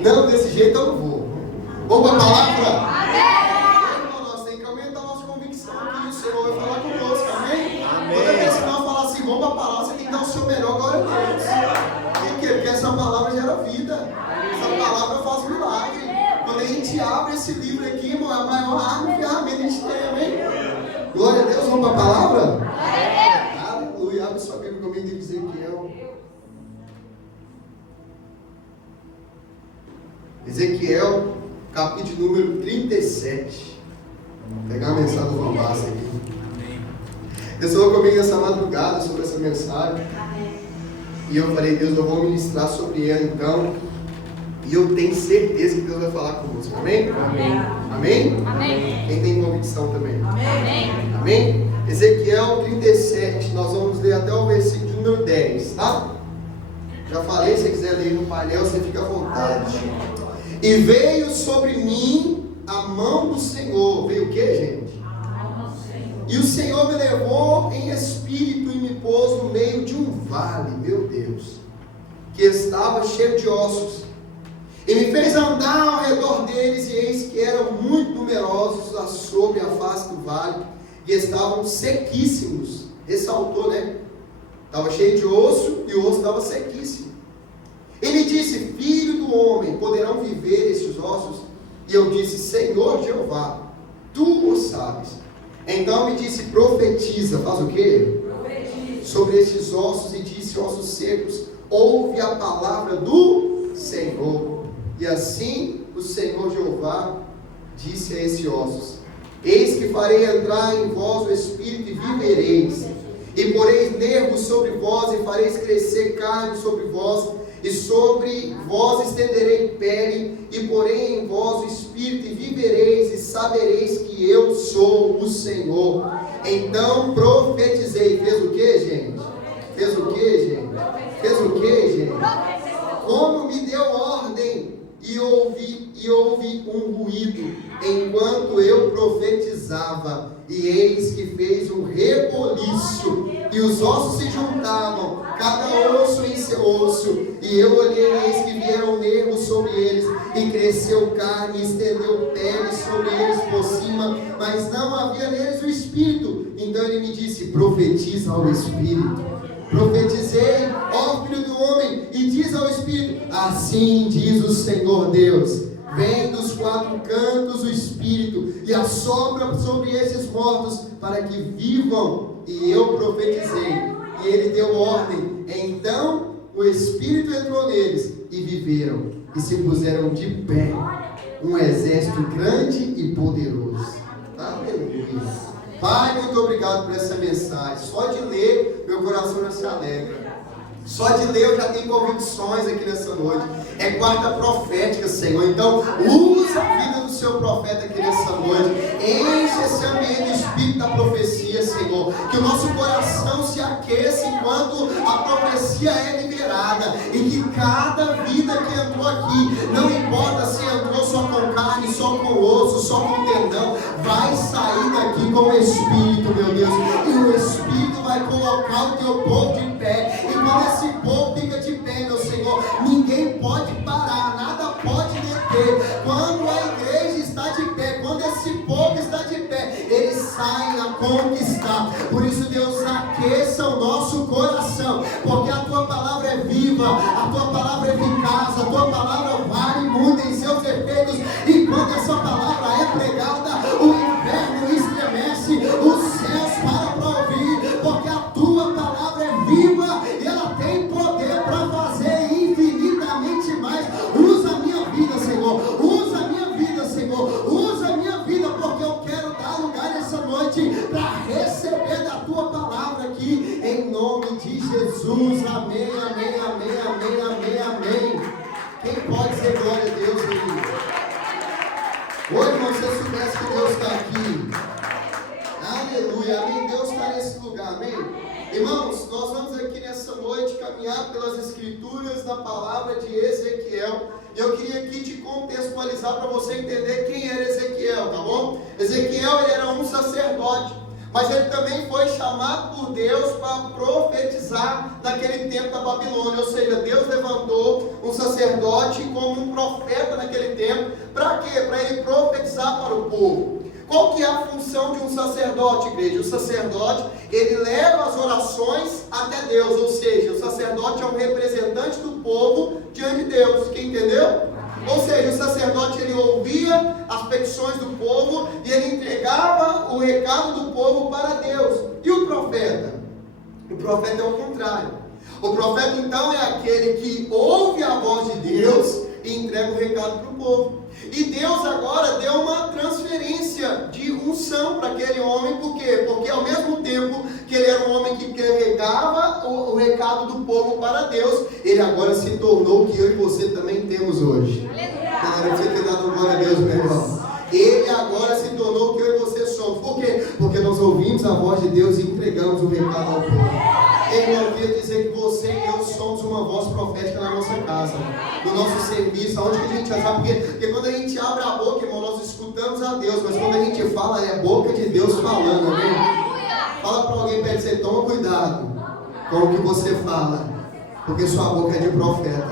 Não, desse jeito eu não vou. Vamos para a palavra? Amém. Nós temos que aumentar a nossa convicção que o Senhor vai falar conosco, amém? Amém. Toda vez que nós falar assim, vamos para a palavra, você tem que dar o seu melhor, glória a Deus. Por quê? Porque essa palavra gera vida. Essa palavra faz milagre. Quando a gente abre esse livro aqui, irmão, é a maior arma e ferramenta que a gente tem, amém? Glória a Deus, vamos para a palavra? Aleluia, abre sua Bíblia comigo em Ezequiel. Ezequiel, capítulo número 37. Vou pegar uma mensagem do Lambassa aqui. Deus falou comigo nessa madrugada sobre essa mensagem. E eu falei, Deus, eu vou ministrar sobre ela então. E eu tenho certeza que Deus vai falar conosco. Amém? Amém. Amém? Amém. Quem tem convicção também? Amém. Amém? Ezequiel 37, nós vamos ler até o versículo número 10, tá? Já falei, se você quiser ler no painel, você fica à vontade. E veio sobre mim a mão do Senhor. Veio o que, gente? E o Senhor me levou em espírito e me pôs no meio de um vale, meu Deus, que estava cheio de ossos. E me fez andar ao redor deles, e eis que eram muito numerosos sobre a face do vale, e estavam sequíssimos. Ressaltou, né? Estava cheio de osso, e o osso estava sequíssimo. Ele disse, filho do homem, poderão viver estes ossos? E eu disse, Senhor Jeová, tu o sabes. Então me disse, profetiza. Faz o quê? Profetiza. Sobre estes ossos, e disse, ossos secos, ouve a palavra do Senhor. E assim o Senhor Jeová disse a esses ossos, eis que farei entrar em vós o Espírito e vivereis, e poreis nervos sobre vós, e fareis crescer carne sobre vós, e sobre vós estenderei pele, e porei em vós o Espírito e vivereis, e sabereis que eu sou o Senhor. Então profetizei. Fez o que, gente? Fez o que, gente? Fez o que, gente? Como me deu ordem, e houve um ruído, enquanto eu profetizava, e eis que fez um reboliço, e os ossos se juntavam, cada osso em seu osso, e eu olhei, e eis que vieram nervos sobre eles, e cresceu carne, e estendeu pele sobre eles por cima, mas não havia neles o Espírito. Então ele me disse, profetiza ao Espírito. Profetizei, ó filho do homem, e diz ao Espírito, assim diz o Senhor Deus, vem dos quatro cantos o Espírito, e assopra sobre esses mortos, para que vivam. E eu profetizei, e ele deu ordem, então o Espírito entrou neles, e viveram, e se puseram de pé, um exército grande e poderoso. Aleluia. Pai, muito obrigado por essa mensagem. Só de ler, meu coração já se alegra. Só de ler eu já tenho convicções aqui nessa noite. É quarta profética, Senhor. Então, usa a vida do seu profeta aqui nessa noite. Enche esse ambiente do Espírito da profecia, Senhor. Que o nosso coração se aqueça enquanto a profecia é liberada. E que cada vida que entrou aqui, não importa se entrou só com carne, só com osso, só com tendão, vai sair daqui com o Espírito, meu Deus. E o Espírito vai colocar o teu povo de pé. E quando esse povo fica de pé, meu Senhor, ninguém pode parar, nada pode deter. Quando a igreja está de pé, quando esse povo está de pé, eles saem a conquistar. Por isso, Deus, aqueça o nosso coração, porque a tua palavra é viva, a tua palavra é eficaz, a tua palavra vale muito em seus efeitos. E quando essa palavra é pregada, o inferno estremece, os céus param para ouvir, porque a tua palavra é viva e ela tem poder para fazer infinitamente mais. Usa a minha vida, Senhor. Usa a minha vida, Senhor. Usa a minha vida, porque eu quero dar lugar nessa noite para receber da tua palavra aqui, em nome de Jesus. Amém, amém, amém, amém, amém, amém. Quem pode dizer glória a Deus aí? Hoje, irmão, se você soubesse que Deus está aqui. Aleluia, amém. Deus está nesse lugar, amém. Irmãos, nós vamos aqui nessa noite caminhar pelas escrituras da palavra de Ezequiel. E eu queria aqui te contextualizar para você entender quem era Ezequiel, tá bom? Ezequiel, ele era um sacerdote. Mas ele também foi chamado por Deus para profetizar naquele tempo da Babilônia. Ou seja, Deus levantou um sacerdote como um profeta naquele tempo. Para quê? Para ele profetizar para o povo. Qual que é a função de um sacerdote, igreja? O sacerdote, ele leva as orações até Deus. Ou seja, o sacerdote é um representante do povo diante de Deus. Quem entendeu? Ou seja, o sacerdote ele ouvia as petições do povo e ele entregava o recado do povo para Deus. E o profeta? O profeta é o contrário. O profeta então é aquele que ouve a voz de Deus e entrega o recado para o povo. E Deus agora deu uma transferência de unção para aquele homem. Por quê? Porque ao mesmo tempo que ele era um homem que carregava o recado do povo para Deus, ele agora se tornou o que eu e você também temos hoje. Aleluia! Você tem dado glória a Deus, meu irmão. Ele agora se tornou o que eu e você somos. Por quê? Porque nós ouvimos a voz de Deus e entregamos o recado ao povo. Ele não queria dizer que você e eu somos uma voz profética na nossa casa, no nosso serviço, aonde que a gente sabe. Porque quando a gente abre a boca, irmão, nós escutamos a Deus, mas quando a gente fala, é a boca de Deus falando, amém? Fala para alguém perto de você, toma cuidado com o que você fala, porque sua boca é de profeta.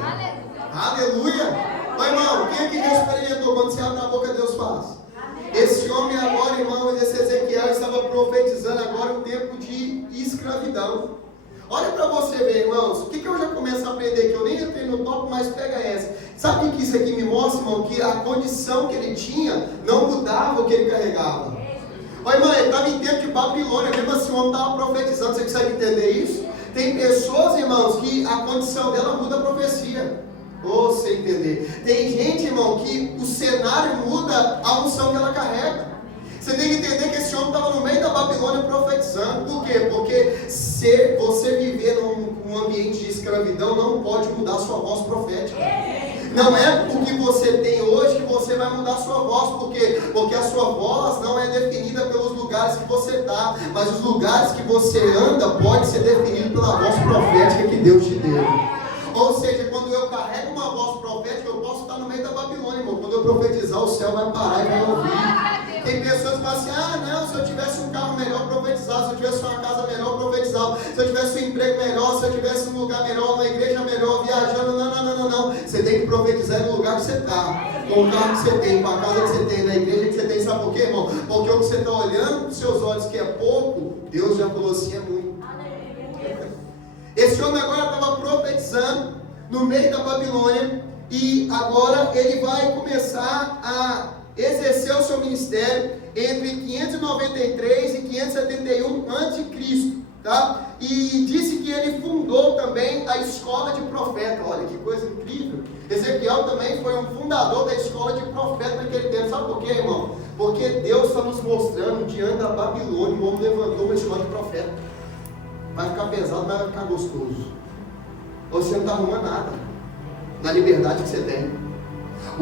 Aleluia! Mas, irmão, quem aqui já experimentou quando você abre a boca, Deus faz? Esse homem agora, irmão, esse Ezequiel estava profetizando agora um tempo de escravidão. Olha para você ver, irmãos, o que eu já começo a aprender, que eu nem entrei no topo, mas pega essa. Sabe o que isso aqui me mostra, irmão? Que a condição que ele tinha não mudava o que ele carregava. Olha, irmão, ele estava em tempo de Babilônia, mesmo assim o homem estava profetizando, você consegue entender isso? Tem pessoas, irmãos, que a condição dela muda a profecia. Ou você entender. Tem gente, irmão, que o cenário muda a unção que ela carrega. Você tem que entender que esse homem estava no meio da Babilônia profetizando. Por quê? Porque se você viver num ambiente de escravidão, não pode mudar a sua voz profética. Não é o que você tem hoje que você vai mudar a sua voz. Por quê? Porque a sua voz não é definida pelos lugares que você está, mas os lugares que você anda pode ser definido pela voz profética que Deus te deu. Ou seja, quando eu carrego uma voz profética, eu posso estar no meio da Babilônia, irmão. Quando eu profetizar, o céu vai parar e vai ouvir. Tem pessoas que falam assim, não, se eu tivesse um carro melhor, profetizar. Se eu tivesse uma casa melhor, profetizar. Se eu tivesse um emprego melhor, se eu tivesse um lugar melhor, uma igreja melhor, viajando. Não. Você tem que profetizar no lugar que você está. Com o carro que você tem, com a casa que você tem, na igreja que você tem. Sabe por quê, irmão? Porque o que você está olhando com os seus olhos que é pouco, Deus já falou assim, é muito. Esse homem agora estava profetizando no meio da Babilônia e agora ele vai começar a exercer o seu ministério entre 593 e 571 a.C., tá? E disse que ele fundou também a escola de profeta. Olha que coisa incrível. Ezequiel também foi um fundador da escola de profeta naquele tempo. Sabe por quê, irmão? Porque Deus está nos mostrando, diante da Babilônia, o homem levantou uma escola de profeta. Vai ficar pesado, mas vai ficar gostoso. Você não está arrumando nada na liberdade que você tem.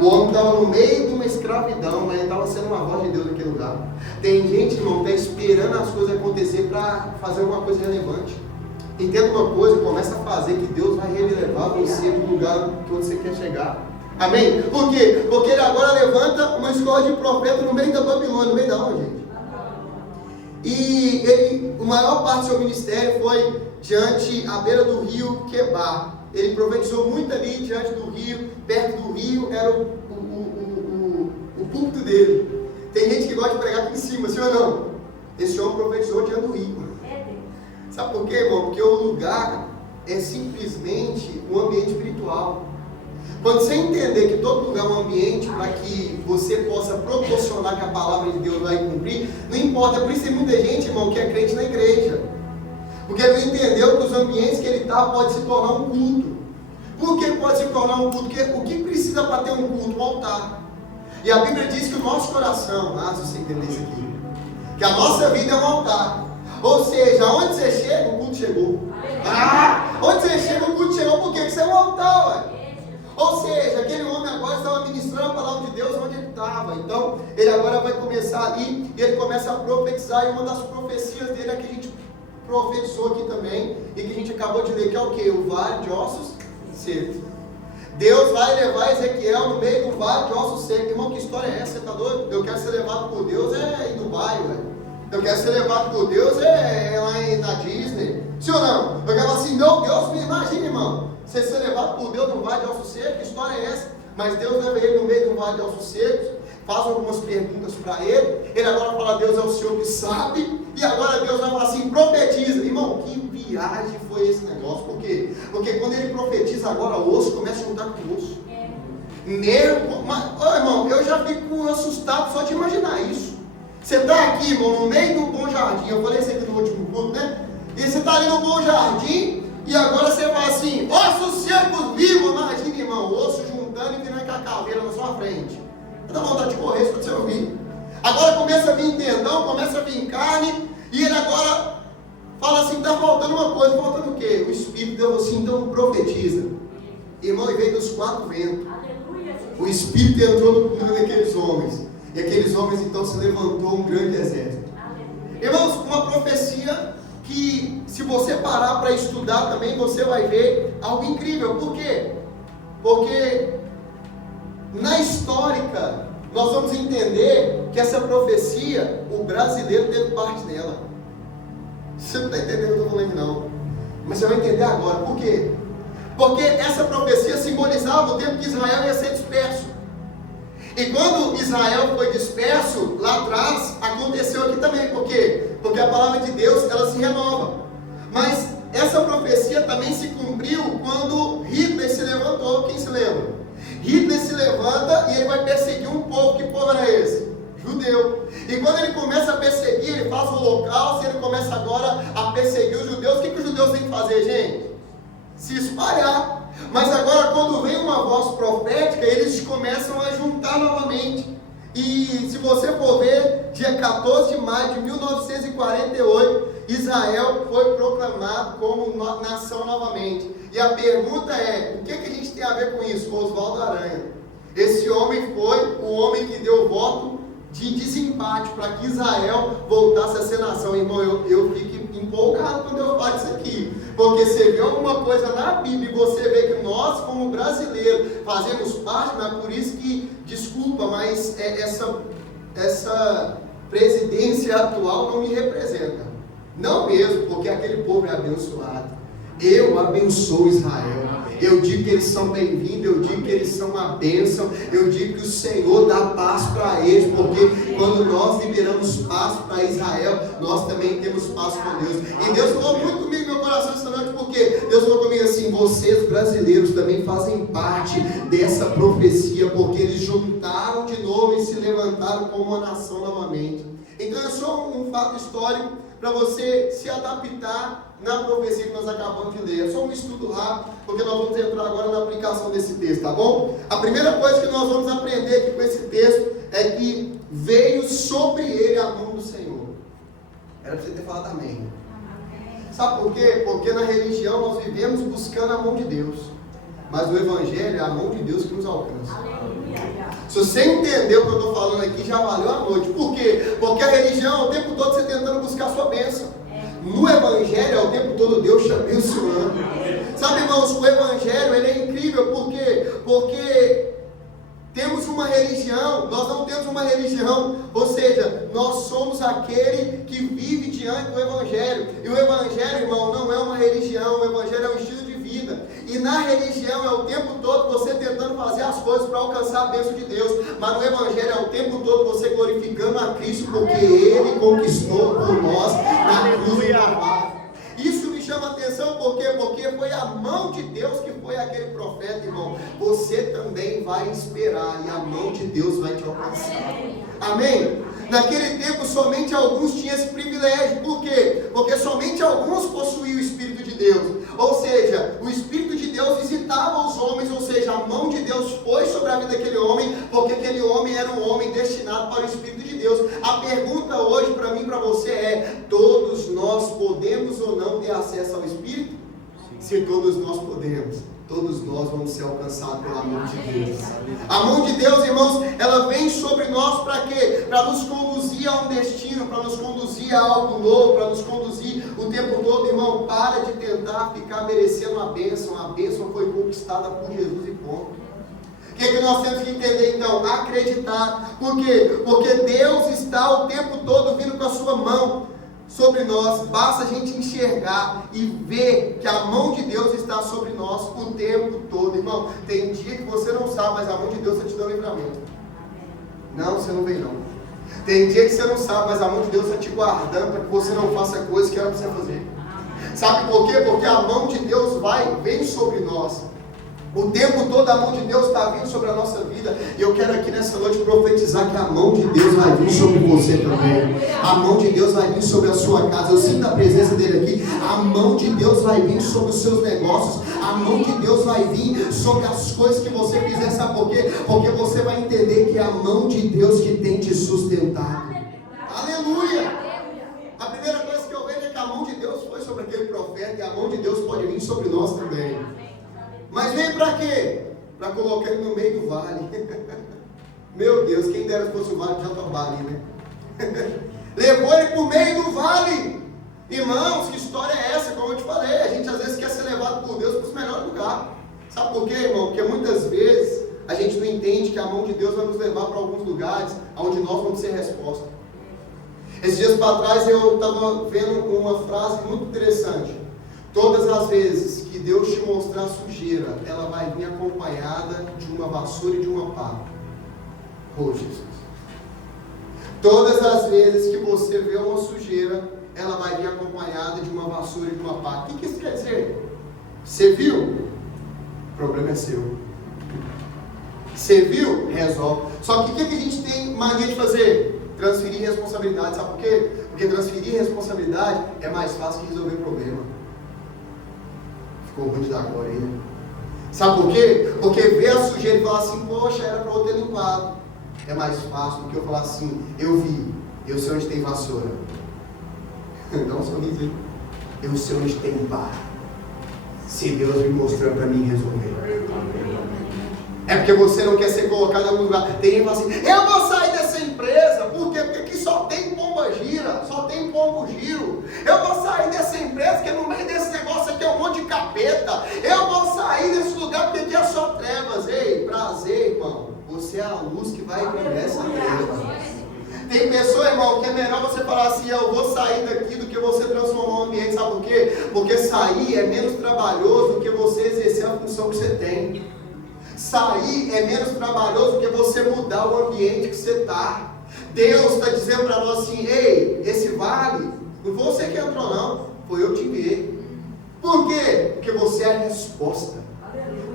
O homem estava no meio de uma escravidão, mas ele estava sendo uma voz de Deus naquele lugar. Tem gente, irmão, que está esperando as coisas acontecer para fazer alguma coisa relevante. Entenda uma coisa, começa a fazer que Deus vai relevar você para o lugar que você quer chegar. Amém? Por quê? Porque ele agora levanta uma escola de profeta no meio da Babilônia. No meio da onde, gente? E ele, a maior parte do seu ministério foi diante, à beira do rio Quebar. Ele profetizou muito ali diante do rio, perto do rio era o púlpito dele. Tem gente que gosta de pregar aqui em cima, sim ou não? Esse homem profetizou diante do rio. Sabe por quê, irmão? Porque o lugar é simplesmente um ambiente espiritual. Quando você entender que todo lugar é um ambiente para que você possa proporcionar que a palavra de Deus vai cumprir, não importa. Por isso tem muita gente, irmão, que é crente na igreja. Porque ele não entendeu que os ambientes que ele está pode se tornar um culto. Por que pode se tornar um culto? Porque o que precisa para ter um culto? Um altar. E a Bíblia diz que o nosso coração, se você entender isso aqui, que a nossa vida é um altar. Ou seja, onde você chega, o culto chegou. Onde você chega, o culto chegou. Por quê? Porque você é um altar, ué. Ou seja, aquele homem agora estava ministrando a palavra de Deus onde ele estava. Então, ele agora vai começar ali e ele começa a profetizar. E uma das profecias dele é que a gente profetizou aqui também e que a gente acabou de ler, que é o quê? O vale de ossos secos. Deus vai levar Ezequiel no meio do vale de ossos secos. Irmão, que história é essa? Você está doido? Eu quero ser levado por Deus, ir no bairro, velho. Eu quero ser levado por Deus lá na Disney. Sim ou não? Eu quero falar assim, meu Deus, me imagina, irmão. Você ser levado por Deus num vale de altos sossegos, que história é essa? Mas Deus leva ele no meio de um vale de altos sossegos, faz algumas perguntas para ele. Ele agora fala, Deus é o Senhor que sabe. E agora Deus vai falar assim, profetiza. Irmão, que viagem foi esse negócio? Por quê? Porque quando ele profetiza agora, o osso começa a juntar com o osso. Nervo. Mas, irmão, eu já fico assustado só de imaginar isso. Você está aqui, irmão, no meio do Bom Jardim. Eu falei isso aqui no último culto, né? E você está ali no Bom Jardim. E agora você fala assim, ossos secos vivos. Imagina, irmão, o osso juntando e virando com a caveira na sua frente. Dá vontade de correr quando você ouvir. Agora começa a vir tendão, começa a vir carne. E ele agora fala assim, está faltando uma coisa. Faltando o quê? O Espírito deu assim, então profetiza. Irmão, e veio dos quatro ventos. O Espírito entrou no coração daqueles homens. E aqueles homens então se levantou um grande exército. Irmãos, uma profecia que, se você parar para estudar também, você vai ver algo incrível. Por quê? Porque na histórica nós vamos entender que essa profecia, o brasileiro teve parte dela. Você não está entendendo o que eu estou falando não, mas você vai entender agora. Por quê? Porque essa profecia simbolizava o tempo que Israel ia ser disperso. E quando Israel foi disperso, lá atrás, aconteceu aqui também. Por quê? Porque a palavra de Deus, ela se renova. Mas essa profecia também se cumpriu quando Hitler se levantou. Quem se lembra? Hitler se levanta e ele vai perseguir um povo. Que povo era esse? Judeu. E quando ele começa a perseguir, ele faz o holocausto, ele começa agora a perseguir os judeus. O que os judeus têm que fazer, gente? Se espalhar. Mas agora, quando vem uma voz profética, eles começam a juntar novamente. E se você for ver, dia 14 de maio de 1948, Israel foi proclamado como nação novamente. E a pergunta é, o que a gente tem a ver com isso? Oswaldo Aranha. Esse homem foi o homem que deu voto de desempate para que Israel voltasse a ser nação. Irmão, eu fico empolgado quando eu falo isso aqui, porque você vê alguma coisa na Bíblia e você vê que nós, como brasileiros, fazemos parte, mas por isso que, desculpa, mas essa presidência atual não me representa. Não mesmo, porque aquele povo é abençoado. Eu abençoo Israel. Eu digo que eles são bem-vindos, eu digo que eles são uma bênção, eu digo que o Senhor dá paz para eles, porque quando nós liberamos paz para Israel, nós também temos paz com Deus. E Deus falou muito comigo no meu coração essa noite, porque Deus falou comigo assim, vocês brasileiros também fazem parte dessa profecia, porque eles juntaram de novo e se levantaram como uma nação novamente. Então é só um fato histórico para você se adaptar na profecia que nós acabamos de ler. É só um estudo rápido, porque nós vamos entrar agora na aplicação desse texto, tá bom? A primeira coisa que nós vamos aprender aqui com esse texto é que veio sobre ele a mão do Senhor. Era para você ter falado amém. Sabe por quê? Porque na religião nós vivemos buscando a mão de Deus, mas o Evangelho é a mão de Deus que nos alcança. Se você entendeu o que eu estou falando aqui, já valeu a noite. Por quê? Porque a religião é o tempo todo você tentando buscar a sua bênção. No Evangelho é o tempo todo Deus te abençoando. Sabe, irmãos, o Evangelho ele é incrível. Por quê? Porque temos uma religião, nós não temos uma religião, ou seja, nós somos aquele que vive diante do Evangelho. E o Evangelho, irmão, não é uma religião, o Evangelho é um estilo de vida. E na religião é o tempo todo você tentando fazer as coisas para alcançar a bênção de Deus. Mas no Evangelho é o tempo todo você glorificando a Cristo, porque Ele conquistou por nós na cruz do Calvário. Isso me chama a atenção, por quê? Porque foi a mão de Deus que foi aquele profeta, irmão. Você também vai esperar e a mão de Deus vai te alcançar. Amém? Naquele tempo somente alguns tinham esse privilégio. Por quê? Porque somente alguns possuíam o Espírito de Deus. Ou seja, o Espírito de Deus visitava os homens, ou seja, a mão de Deus foi sobre a vida daquele homem, porque aquele homem era um homem destinado para o Espírito de Deus. A pergunta hoje para mim e para você é, todos nós podemos ou não ter acesso ao Espírito? Se todos nós podemos, todos nós vamos ser alcançados pela mão de Deus. A mão de Deus, irmãos, ela vem sobre nós para quê? Para nos conduzir a um destino, para nos conduzir a algo novo, para nos conduzir o tempo todo, irmão. Para de tentar ficar merecendo a bênção foi conquistada por Jesus e ponto. O que nós temos que entender então? então? Acreditar. Por quê? Porque Deus está o tempo todo vindo com a sua mão sobre nós. Basta a gente enxergar e ver que a mão de Deus está sobre nós o tempo todo. Irmão, tem dia que você não sabe, mas a mão de Deus está te dando livramento. Não, você não vem não. Tem dia que você não sabe, mas a mão de Deus está te guardando para que você não faça coisas que era para você fazer. Sabe por quê? Porque a mão de Deus vem sobre nós. O tempo todo a mão de Deus está vindo sobre a nossa vida. E eu quero aqui nessa noite profetizar que a mão de Deus vai vir sobre você também. A mão de Deus vai vir sobre a sua casa. Eu sinto a presença dele aqui. A mão de Deus vai vir sobre os seus negócios. A mão de Deus vai vir sobre as coisas que você fizer. Sabe por quê? Porque você vai entender que é a mão de Deus que tem te sustentado. Aleluia! A primeira coisa que eu vejo é que a mão de Deus foi sobre aquele profeta. E a mão de Deus pode vir sobre nós também. Mas vem para quê? Para colocar ele no meio do vale. Meu Deus, quem dera se fosse o vale de Jatobá ali, né? Levou ele para o meio do vale. Irmãos, que história é essa? Como eu te falei, a gente às vezes quer ser levado por Deus para os melhores lugares. Sabe por quê, irmão? Porque muitas vezes a gente não entende que a mão de Deus vai nos levar para alguns lugares onde nós vamos ser resposta. Esses dias para trás eu estava vendo uma frase muito interessante. Todas as vezes que Deus te mostrar sujeira, ela vai vir acompanhada de uma vassoura e de uma pá. Oh, Jesus. Todas as vezes que você vê uma sujeira, ela vai vir acompanhada de uma vassoura e de uma pá. O que isso quer dizer? Você viu? O problema é seu. Você viu? Resolve. Só que o que a gente tem mania de fazer? Transferir responsabilidade. Sabe por quê? Porque transferir responsabilidade é mais fácil que resolver problema. Ficou ruim de dar agora aí, né? Sabe por quê? Porque ver a sujeira e falar assim, poxa, era para eu ter limpado. É mais fácil do que eu falar assim, eu vi, eu sei onde tem vassoura. Dá um sorriso aí. Eu sei onde tem pá. Se Deus me mostrou para mim resolver. É porque você não quer ser colocado em algum lugar. Tem gente que fala assim, eu vou sair dessa empresa. Por quê? Porque aqui só tem pomba gira, só tem pombo giro. Eu vou sair dessa empresa, porque no meio desse negócio aqui é um monte de capeta. Eu vou sair desse lugar porque aqui é só trevas. Ei, prazer, irmão. Você é a luz que vai brilhar essa treva. Tem pessoa, irmão, que é melhor você falar assim, eu vou sair daqui do que você transformar o ambiente. Sabe por quê? Porque sair é menos trabalhoso do que você exercer a função que você tem. Sair é menos trabalhoso do que você mudar o ambiente que você está. Deus está dizendo para nós assim, ei, esse vale, não foi você que entrou não, foi eu que te enviei. Por quê? Porque você é a resposta.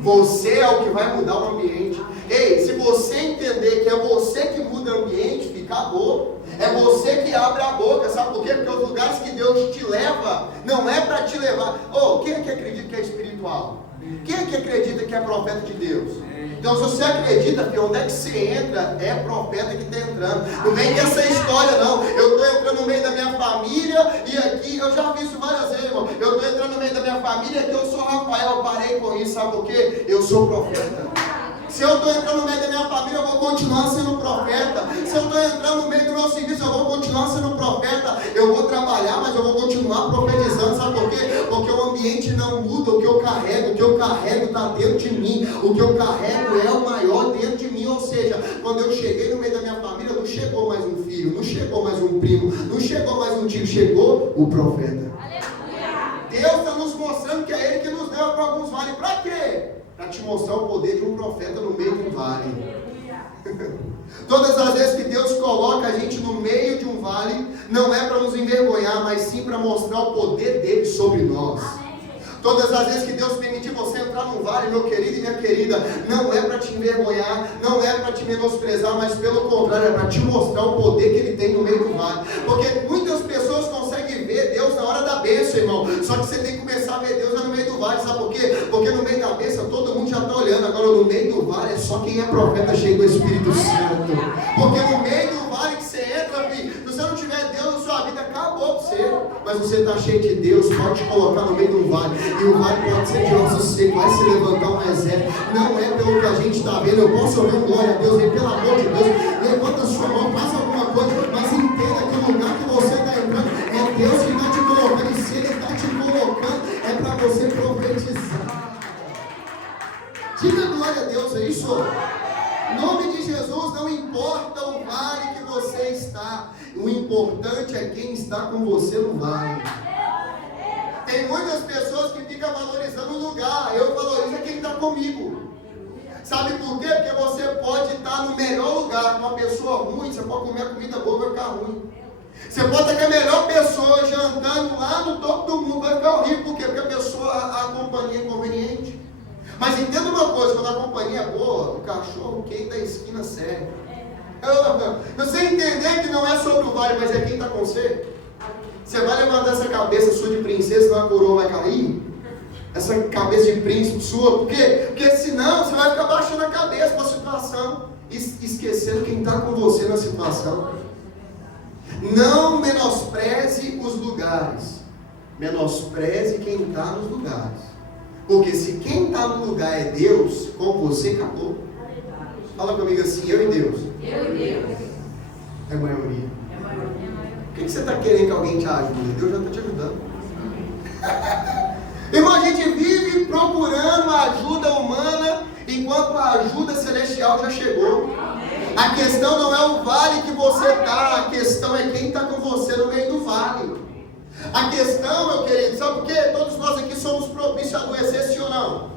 Você é o que vai mudar o ambiente. Ei, se você entender que é você que muda o ambiente, fica acabou. É você que abre a boca, sabe por quê? Porque os lugares que Deus te leva, não é para te levar. Oh, quem é que acredita que é espiritual? Quem é que acredita que é profeta de Deus? Então, se você acredita que onde é que você entra, é profeta que está entrando. Não vem com essa história, não. Eu estou entrando no meio da minha família e aqui, eu já vi isso várias vezes, irmão. Eu estou entrando no meio da minha família e aqui eu sou Rafael. Eu parei com isso, sabe por quê? Eu sou profeta. Se eu estou entrando no meio da minha família, eu vou continuar sendo profeta. Se eu estou entrando no meio do meu serviço, eu vou continuar sendo profeta. Eu vou trabalhar, mas eu vou continuar profetizando. Sabe por quê? Porque o ambiente não muda o que eu carrego. O que eu carrego está dentro de mim. O que eu carrego é o maior dentro de mim. Ou seja, quando eu cheguei no meio da minha família, não chegou mais um filho, não chegou mais um primo, não chegou mais um tio, chegou o profeta. Deus está nos mostrando que é Ele que nos deu para alguns vales. Para quê? Para te mostrar o poder de um profeta no meio de um vale. Todas as vezes que Deus coloca a gente no meio de um vale, não é para nos envergonhar, mas sim para mostrar o poder dele sobre nós. Todas as vezes que Deus permitir você entrar num vale, meu querido e minha querida, não é para te envergonhar, não é para te menosprezar, mas pelo contrário, é para te mostrar o poder que Ele tem no meio do vale. Porque muitas pessoas conseguem ver Deus na hora da bênção, irmão. Só que você tem que começar a ver Deus no meio do vale, sabe por quê? Porque no meio da bênção todo mundo já está olhando, agora no meio do vale é só quem é profeta cheio do Espírito Santo. Porque no meio do vale que você entra, filho, se você não tiver Deus na sua vida, acabou para você. Mas você está cheio de Deus, pode te colocar no meio do vale. E o vale pode ser de osso seco, vai se levantar um exército. Não é pelo que a gente está vendo. Eu posso ouvir um glória a Deus, e pelo amor de Deus, levanta a sua mão, faça alguma coisa, mas entenda que o lugar que você está entrando é Deus que está te colocando. E se Ele está te colocando, é para você profetizar. Diga glória a Deus, é isso? Em nome de Jesus, não importa o vale que você está, o importante é quem está com você no vale. Tem muitas pessoas que ficam valorizando o lugar. Eu valorizo quem está comigo. Sabe por quê? Porque você pode estar no melhor lugar com uma pessoa ruim, você pode comer a comida boa, vai ficar ruim. Você pode estar com a melhor pessoa jantando lá no topo do mundo, vai ficar horrível. Por quê? Porque a pessoa, a companhia é inconveniente. Mas entenda uma coisa, quando a companhia é boa, o cachorro quente da esquina serve. Você entender que não é sobre o vale, mas é quem está com você. Você vai levantar essa cabeça sua de princesa, senão a coroa vai cair? Essa cabeça de príncipe sua? Por quê? Porque senão você vai ficar baixando a cabeça para a situação, esquecendo quem está com você na situação. Não menospreze os lugares. Menospreze quem está nos lugares. Porque se quem está no lugar é Deus, com você acabou. Fala comigo assim, eu e Deus. Eu e Deus. É a maioria. Por que você está querendo que alguém te ajude? Deus já está te ajudando. Irmão, a gente vive procurando a ajuda humana, enquanto a ajuda celestial já chegou. A questão não é o vale que você está, a questão é quem está com você no meio do vale. A questão, meu querido, sabe por quê? Todos nós aqui somos propícios a adoecer, sim ou não?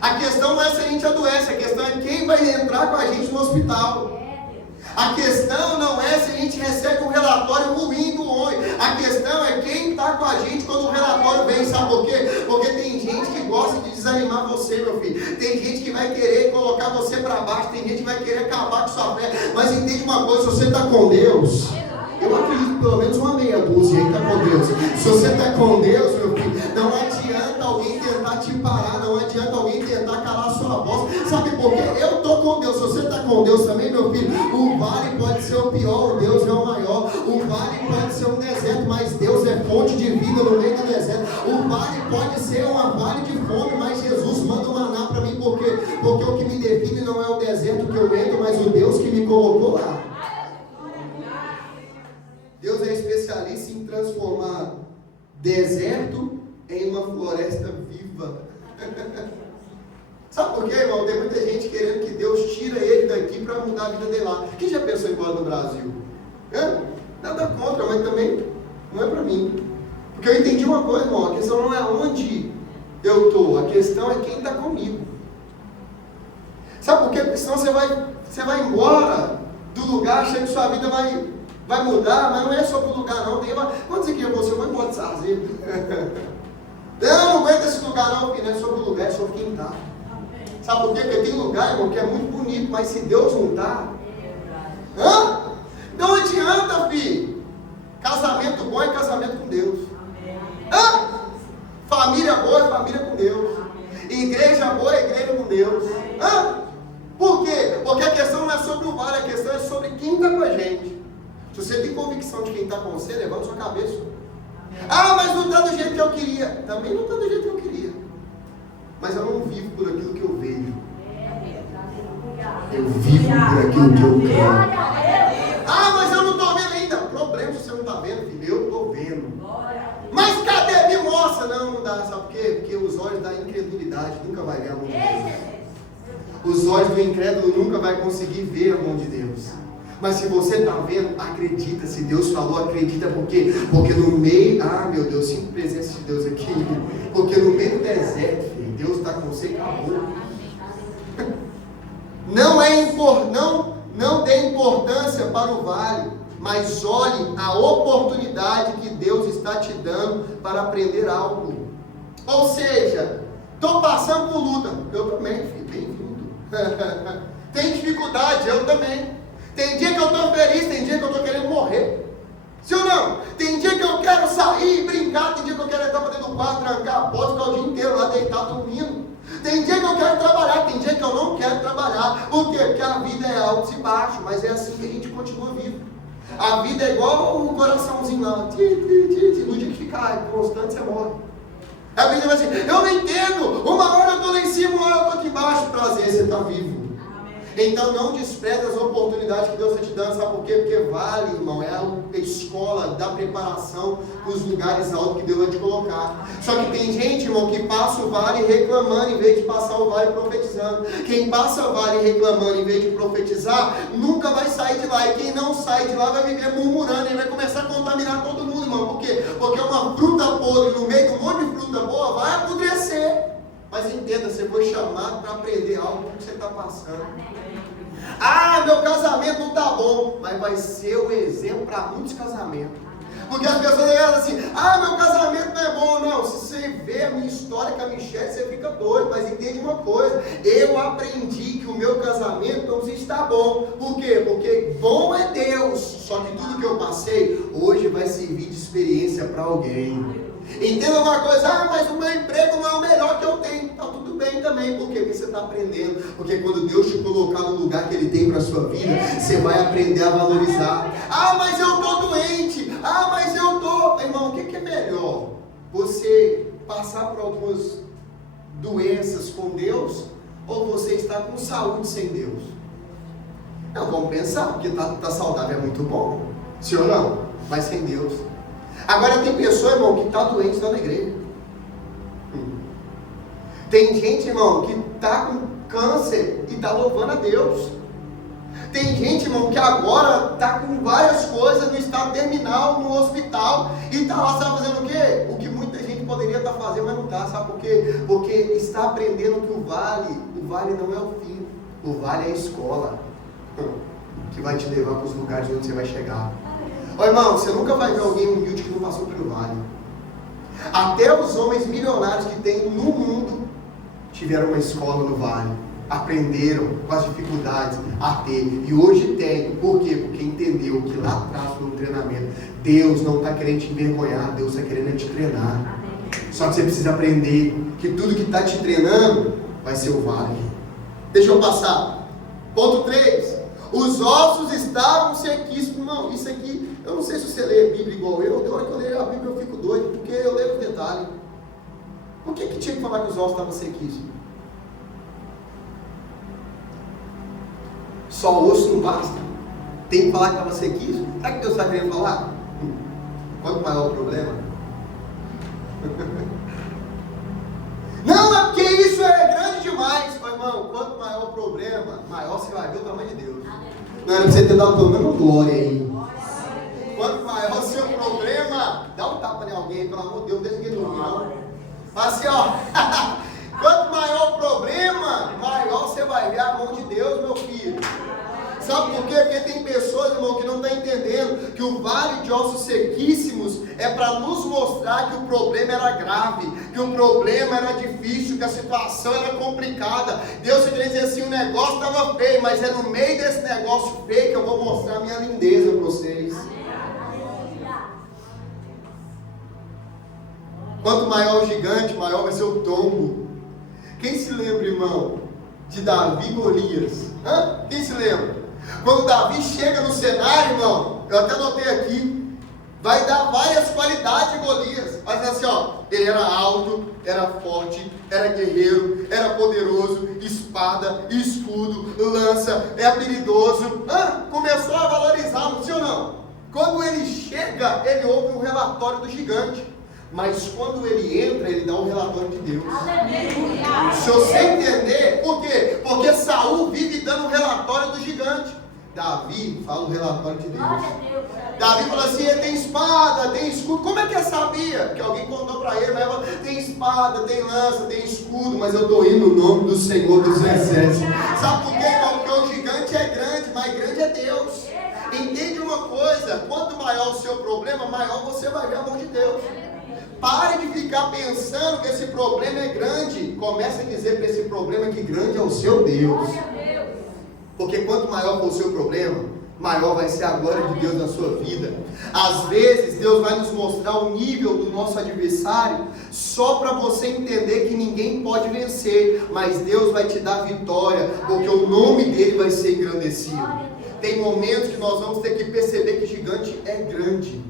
A questão não é se a gente adoece, a questão é quem vai entrar com a gente no hospital. A questão não é se a gente recebe um relatório ruim do homem. A questão é quem está com a gente quando o relatório vem. Sabe por quê? Porque tem gente que gosta de desanimar você, meu filho. Tem gente que vai querer colocar você para baixo. Tem gente que vai querer acabar com sua fé. Mas entende uma coisa, se você está com Deus, eu acredito que pelo menos uma meia dúzia aí está com Deus. Se você está com Deus, meu filho, não adianta alguém tentar te parar. Não adianta alguém tentar calar sua voz. Sabe por quê? Eu estou com Deus. Se você está com Deus também, meu filho, o vale pode ser o pior, o Deus é o maior. O vale pode ser um deserto, mas Deus é fonte de vida no meio do deserto. O vale pode ser uma vale de fome, mas Jesus manda um maná para mim. Por quê? Porque o que me define não é o deserto que eu entro, mas o Deus que me colocou lá. Deus é especialista em transformar deserto em uma floresta viva. Sabe por quê, irmão? Tem muita gente querendo que Deus tire ele daqui para mudar a vida dele lá. Quem já pensou em ir embora do Brasil? Nada contra, mas também não é para mim. Porque eu entendi uma coisa, irmão. A questão não é onde eu estou, a questão é quem está comigo. Sabe por quê? Porque senão você vai embora do lugar achando que sua vida vai mudar, mas não é só pro lugar não. Quando você quer você, eu vou embora de Sarzeiro. Não aguenta esse lugar não, filho. Não é sobre o lugar, é sobre quem está. Sabe por quê? Porque tem lugar, irmão, que é muito bonito, mas se Deus não está, não adianta, filho. Casamento bom é casamento com Deus. Família boa é família com Deus. Igreja boa é igreja com Deus. Por quê? Porque a questão não é sobre o vale, a questão é sobre quem está com a gente. Se você tem convicção de quem está com você, levanta sua cabeça. Mas não está do jeito que eu queria. Também não está do jeito que eu queria. Mas eu não vivo por aquilo que eu vejo. Eu vivo por aquilo que eu quero. Mas eu não estou vendo ainda. Problema se você não está vendo, filho. Eu estou vendo. Mas cadê? Me mostra. Não dá. Sabe por quê? Porque os olhos da incredulidade nunca vai ver a mão de Deus. Os olhos do incrédulo nunca vai conseguir ver a mão de Deus. Mas se você está vendo, acredita. Se Deus falou, acredita. Por quê? Porque no meio... meu Deus, sinto presença de Deus aqui. Porque no meio do deserto, filho, Deus está com você e acabou. Não dê importância para o vale, mas olhe a oportunidade que Deus está te dando para aprender algo. Ou seja, estou passando por luta. Eu também, filho, bem-vindo. Tem dificuldade, eu também. Tem dia que eu estou feliz, tem dia que eu estou querendo morrer. Sim ou não? Tem dia que eu quero sair e brincar, tem dia que eu quero entrar para dentro do quarto, trancar a porta, ficar o dia inteiro lá deitado dormindo. Tem dia que eu quero trabalhar, tem dia que eu não quero trabalhar. Por quê? Porque a vida é altos e baixos, mas é assim que a gente continua vivo. A vida é igual um coraçãozinho lá. No dia que ficar constante, você morre. A vida vai assim, eu não entendo. Uma hora eu estou lá em cima, uma hora eu estou aqui embaixo. Prazer, você está vivo. Então não despreze as oportunidades que Deus está te dando. Sabe por quê? Porque vale, irmão, é a escola da preparação para os lugares altos que Deus vai te colocar. Só que tem gente, irmão, que passa o vale reclamando em vez de passar o vale profetizando. Quem passa o vale reclamando em vez de profetizar, nunca vai sair de lá. E quem não sai de lá vai viver murmurando e vai começar a contaminar todo mundo, irmão. Por quê? Porque uma fruta podre no meio de um monte de fruta boa vai apodrecer. Mas entenda, você foi chamado para aprender algo que você está passando. Ah, meu casamento não está bom, mas vai ser o exemplo para muitos casamentos. Porque as pessoas falam assim, ah, meu casamento não é bom. Não, se você vê a minha história com a Michelle, você fica doido. Mas entende uma coisa, eu aprendi que o meu casamento não está bom. Por quê? Porque bom é Deus. Só que tudo que eu passei, hoje vai servir de experiência para alguém. Entenda uma coisa, ah, mas o meu emprego não é o melhor que eu tenho. Está tudo bem também, por quê? Porque você está aprendendo. Porque quando Deus te colocar no lugar que Ele tem para a sua vida, você vai aprender a valorizar. Ah, mas eu estou doente. Ah, mas eu estou... Irmão, o que é melhor? Você passar por algumas doenças com Deus ou você estar com saúde sem Deus? Não, vamos pensar, porque tá saudável é muito bom. Sim ou não? Mas sem Deus. Agora tem pessoa, irmão, que está doente lá na igreja. Tem gente, irmão, que está com câncer e está louvando a Deus. Tem gente, irmão, que agora está com várias coisas no estado terminal, no hospital, e está lá, sabe, fazendo o quê? O que muita gente poderia estar fazendo, mas não está, sabe por quê? Porque está aprendendo que o vale não é o fim, o vale é a escola, que vai te levar para os lugares onde você vai chegar. Ó, irmão, você nunca vai ver alguém humilde que não passou pelo vale. Até os homens milionários que tem no mundo tiveram uma escola no vale, aprenderam com as dificuldades a ter, e hoje tem. Por quê? Porque entendeu que lá atrás no treinamento, Deus não está querendo te envergonhar, Deus está querendo te treinar. Só que você precisa aprender que tudo que está te treinando vai ser o vale. Deixa eu passar. Ponto 3. Os ossos estavam sequíssimos. Não, isso aqui, eu não sei se você lê a Bíblia igual eu. De hora que eu leio a Bíblia eu fico doido, porque eu leio o detalhe. Por que tinha que falar que os ossos estavam sequíssimos? Só o osso não basta. Tem que falar que estava sequíssimo. Será que Deus está querendo falar? Quanto maior o problema? Não, é porque isso é grande demais. Mas, irmão, quanto maior o problema, maior você vai ver o tamanho de Deus. Não era para você ter dado pelo menos glória aí. Quanto maior o seu problema, dá um tapa em alguém, pelo amor de Deus, deixa ninguém dormir, não. Mas assim, ó. Quanto maior o problema, maior você vai ver a mão de Deus, meu filho. Sabe por quê? Porque tem pessoas, irmão, que não estão entendendo que o vale de ossos sequíssimos é para nos mostrar que o problema era grave, que o problema era difícil, que a situação era complicada. Deus queria dizer assim, o negócio estava feio, mas é no meio desse negócio feio que eu vou mostrar a minha lindeza para vocês. Quanto maior o gigante, maior vai ser o tombo. Quem se lembra, irmão, de Davi e Golias? Quem se lembra? Quando Davi chega no cenário, irmão, eu até anotei aqui, vai dar várias qualidades de Golias. Mas assim, ó, ele era alto, era forte, era guerreiro, era poderoso, espada, escudo, lança, é habilidoso. Começou a valorizá-lo, sim ou não? Quando ele chega, ele ouve um relatório do gigante. Mas quando ele entra, ele dá um relatório de Deus. Se você entender, por quê? Porque Saul vive dando um relatório do gigante. Davi fala o relatório de Deus. Davi fala assim, ele tem espada, tem escudo. Como é que ele sabia? Que alguém contou para ele, mas ele tem espada, tem lança, tem escudo, mas eu estou indo no nome do Senhor dos Exércitos. Sabe por quê, irmão? Porque o gigante é grande, mas grande é Deus. Entende uma coisa, quanto maior o seu problema, maior você vai ver a mão de Deus. Pare de ficar pensando que esse problema é grande. Comece a dizer para esse problema que grande é o seu Deus. Porque quanto maior for o seu problema, maior vai ser a glória de Deus na sua vida. Às vezes Deus vai nos mostrar o nível do nosso adversário só para você entender que ninguém pode vencer, mas Deus vai te dar vitória, porque o nome dele vai ser engrandecido. Tem momentos que nós vamos ter que perceber que gigante é grande.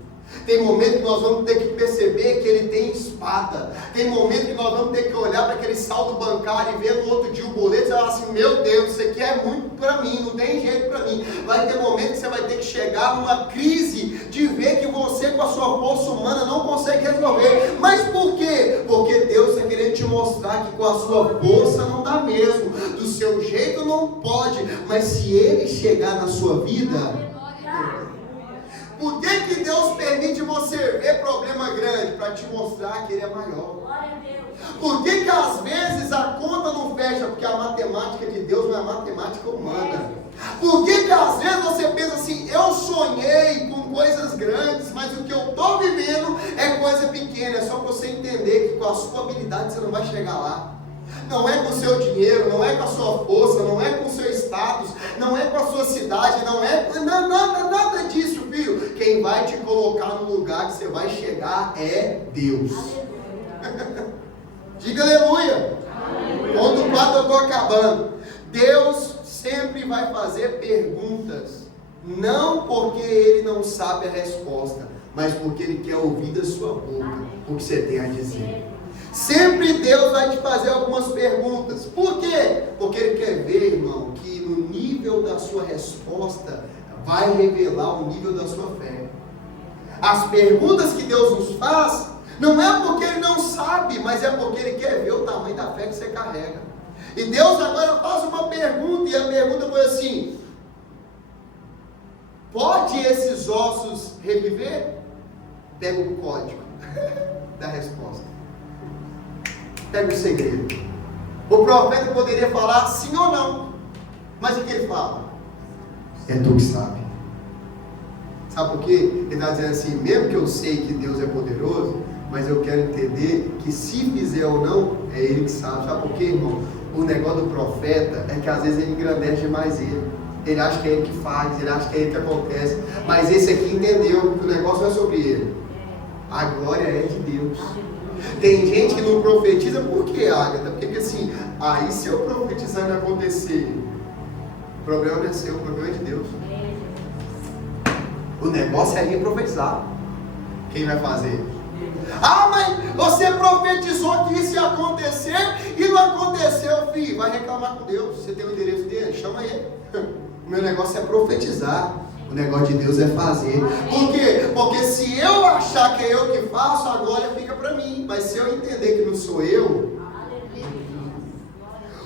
Tem momento que nós vamos ter que perceber que ele tem espada. Tem momento que nós vamos ter que olhar para aquele saldo bancário e ver no outro dia o boleto e falar assim, meu Deus, isso aqui é muito para mim, não tem jeito para mim. Vai ter momento que você vai ter que chegar numa crise de ver que você com a sua força humana não consegue resolver. Mas por quê? Porque Deus está querendo te mostrar que com a sua força não dá mesmo. Do seu jeito não pode. Mas se ele chegar na sua vida... Por que Deus permite você ver problema grande? Para te mostrar que Ele é maior. Por que às vezes a conta não fecha? Porque a matemática de Deus não é matemática humana. Por que às vezes você pensa assim, eu sonhei com coisas grandes, mas o que eu estou vivendo é coisa pequena. É só para você entender que com a sua habilidade você não vai chegar lá. Não é com o seu dinheiro, não é com a sua força, não é com o seu status, não é com a sua cidade, não é nada disso, filho. Quem vai te colocar no lugar que você vai chegar é Deus. Diga aleluia. Ponto 4, eu estou acabando. Deus sempre vai fazer perguntas, não porque Ele não sabe a resposta, mas porque Ele quer ouvir da sua boca o que você tem a dizer. Sempre Deus vai te fazer algumas perguntas. Por quê? Porque Ele quer ver, irmão, que no nível da sua resposta vai revelar o nível da sua fé. As perguntas que Deus nos faz, não é porque Ele não sabe, mas é porque Ele quer ver o tamanho da fé que você carrega. E Deus agora faz uma pergunta, e a pergunta foi assim: pode esses ossos reviver? Pega o código da resposta. Pega o segredo. O profeta poderia falar sim ou não. Mas o que ele fala? É tu que sabe. Sabe por quê? Ele está dizendo assim, mesmo que eu sei que Deus é poderoso, mas eu quero entender que se fizer ou não, é Ele que sabe. Sabe por quê, irmão? O negócio do profeta é que às vezes ele engrandece demais ele. Ele acha que é ele que faz, ele acha que é ele que acontece. Mas esse aqui entendeu que o negócio não é sobre ele. A glória é de Deus. Tem gente que não profetiza, por quê, Ágata? Porque assim, aí se eu profetizando acontecer, o problema não é seu, o problema é de Deus. O negócio é ir profetizar. Quem vai fazer? Ah, mas você profetizou que isso ia acontecer e não aconteceu, filho. Vai reclamar com Deus. Você tem o endereço dele? Chama ele. O meu negócio é profetizar. O negócio de Deus é fazer. Por quê? Porque se eu achar que é eu que faço, a glória fica para mim. Mas se eu entender que não sou eu,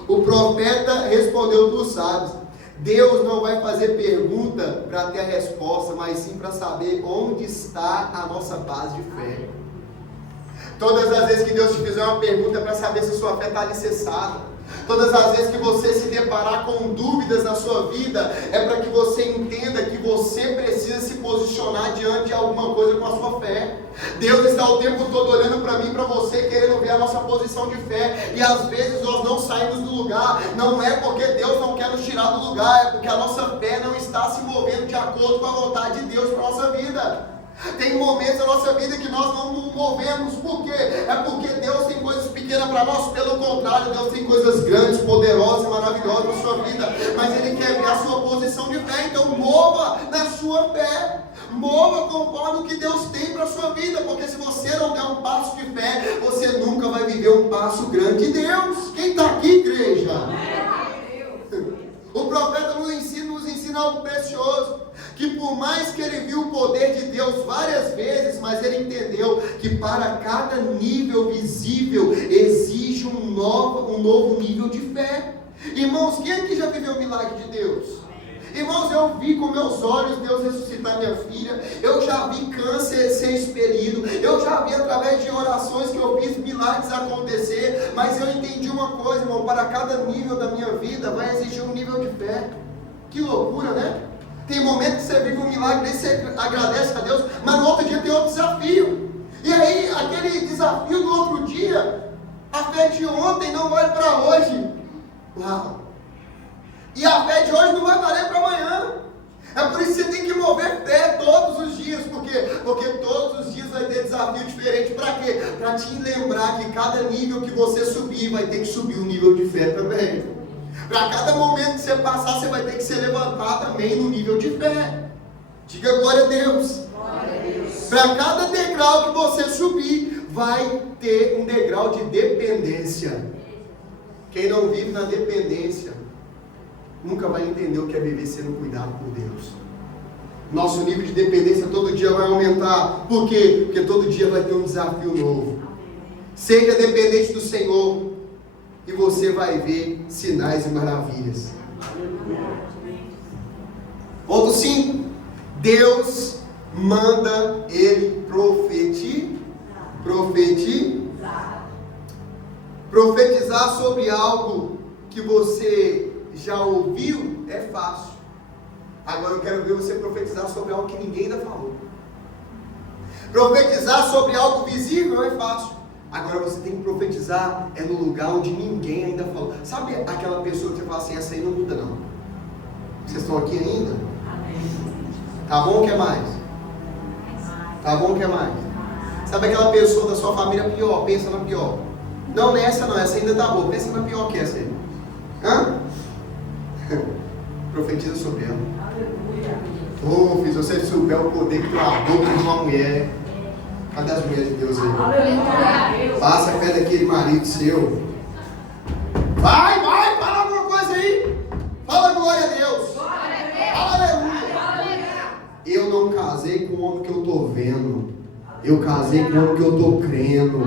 o profeta respondeu: tu sabes. Deus não vai fazer pergunta para ter a resposta, mas sim para saber onde está a nossa base de fé. Todas as vezes que Deus te fizer uma pergunta é para saber se a sua fé está alicerçada. Todas as vezes que você se deparar com dúvidas na sua vida, é para que você entenda que você precisa se posicionar diante de alguma coisa com a sua fé. Deus está o tempo todo olhando para mim e para você, querendo ver a nossa posição de fé. E às vezes nós não saímos do lugar. Não é porque Deus não quer nos tirar do lugar, é porque a nossa fé não está se movendo de acordo com a vontade de Deus para a nossa vida. Tem momentos da nossa vida que nós não nos movemos. Por quê? É porque Deus tem coisas pequenas para nós. Pelo contrário, Deus tem coisas grandes, poderosas e maravilhosas na sua vida. Mas Ele quer ver a sua posição de fé. Então mova na sua fé. Mova conforme o que Deus tem para a sua vida. Porque se você não der um passo de fé, você nunca vai viver um passo grande de Deus. Quem está aqui, igreja? O profeta nos ensina algo precioso. Que por mais que ele viu o poder de Deus várias vezes, mas ele entendeu que para cada nível visível exige um novo nível de fé. Irmãos, quem aqui já viveu o milagre de Deus? Irmãos, eu vi com meus olhos Deus ressuscitar minha filha. Eu já vi câncer ser expelido. Eu já vi através de orações que eu fiz milagres acontecer. Mas eu entendi uma coisa, irmão. Para cada nível da minha vida vai exigir um nível de fé. Que loucura, né? Tem momento que você vive um milagre, aí você agradece a Deus, mas no outro dia tem outro desafio. E aí, aquele desafio do outro dia, a fé de ontem não vale para hoje. Uau! E a fé de hoje não vai valer para amanhã. É por isso que você tem que mover fé todos os dias. Por quê? Porque todos os dias vai ter desafio diferente. Para quê? Para te lembrar que cada nível que você subir, vai ter que subir um nível de fé também. Para cada momento que você passar, você vai ter que se levantar também no nível de fé. Diga glória a Deus. Glória a Deus. Para cada degrau que você subir, vai ter um degrau de dependência. Quem não vive na dependência, nunca vai entender o que é viver sendo cuidado por Deus. Nosso nível de dependência todo dia vai aumentar. Por quê? Porque todo dia vai ter um desafio novo. Seja dependente do Senhor e você vai ver sinais e maravilhas. Ponto 5. Deus manda ele profetizar sobre algo que você já ouviu é fácil. Agora eu quero ver você profetizar sobre algo que ninguém ainda falou. Profetizar sobre algo visível é fácil. Agora você tem que profetizar no lugar onde ninguém ainda falou. Sabe aquela pessoa que você fala assim, essa aí não muda não. Vocês estão aqui ainda? Tá bom, quer mais? Tá bom, quer mais? Sabe aquela pessoa da sua família pior? Pensa na pior. Não, nessa não, essa ainda tá boa. Pensa na pior que essa aí. Hã? Profetiza sobre ela. Oh, filho, se você souber o poder que tem a boca de uma mulher. Cadê as mulheres de Deus aí? Passa perto daquele marido seu. Vai, fala alguma coisa aí. Fala glória a Deus. Aleluia. Eu não casei com o homem que eu estou vendo. Eu casei com o homem que eu estou crendo.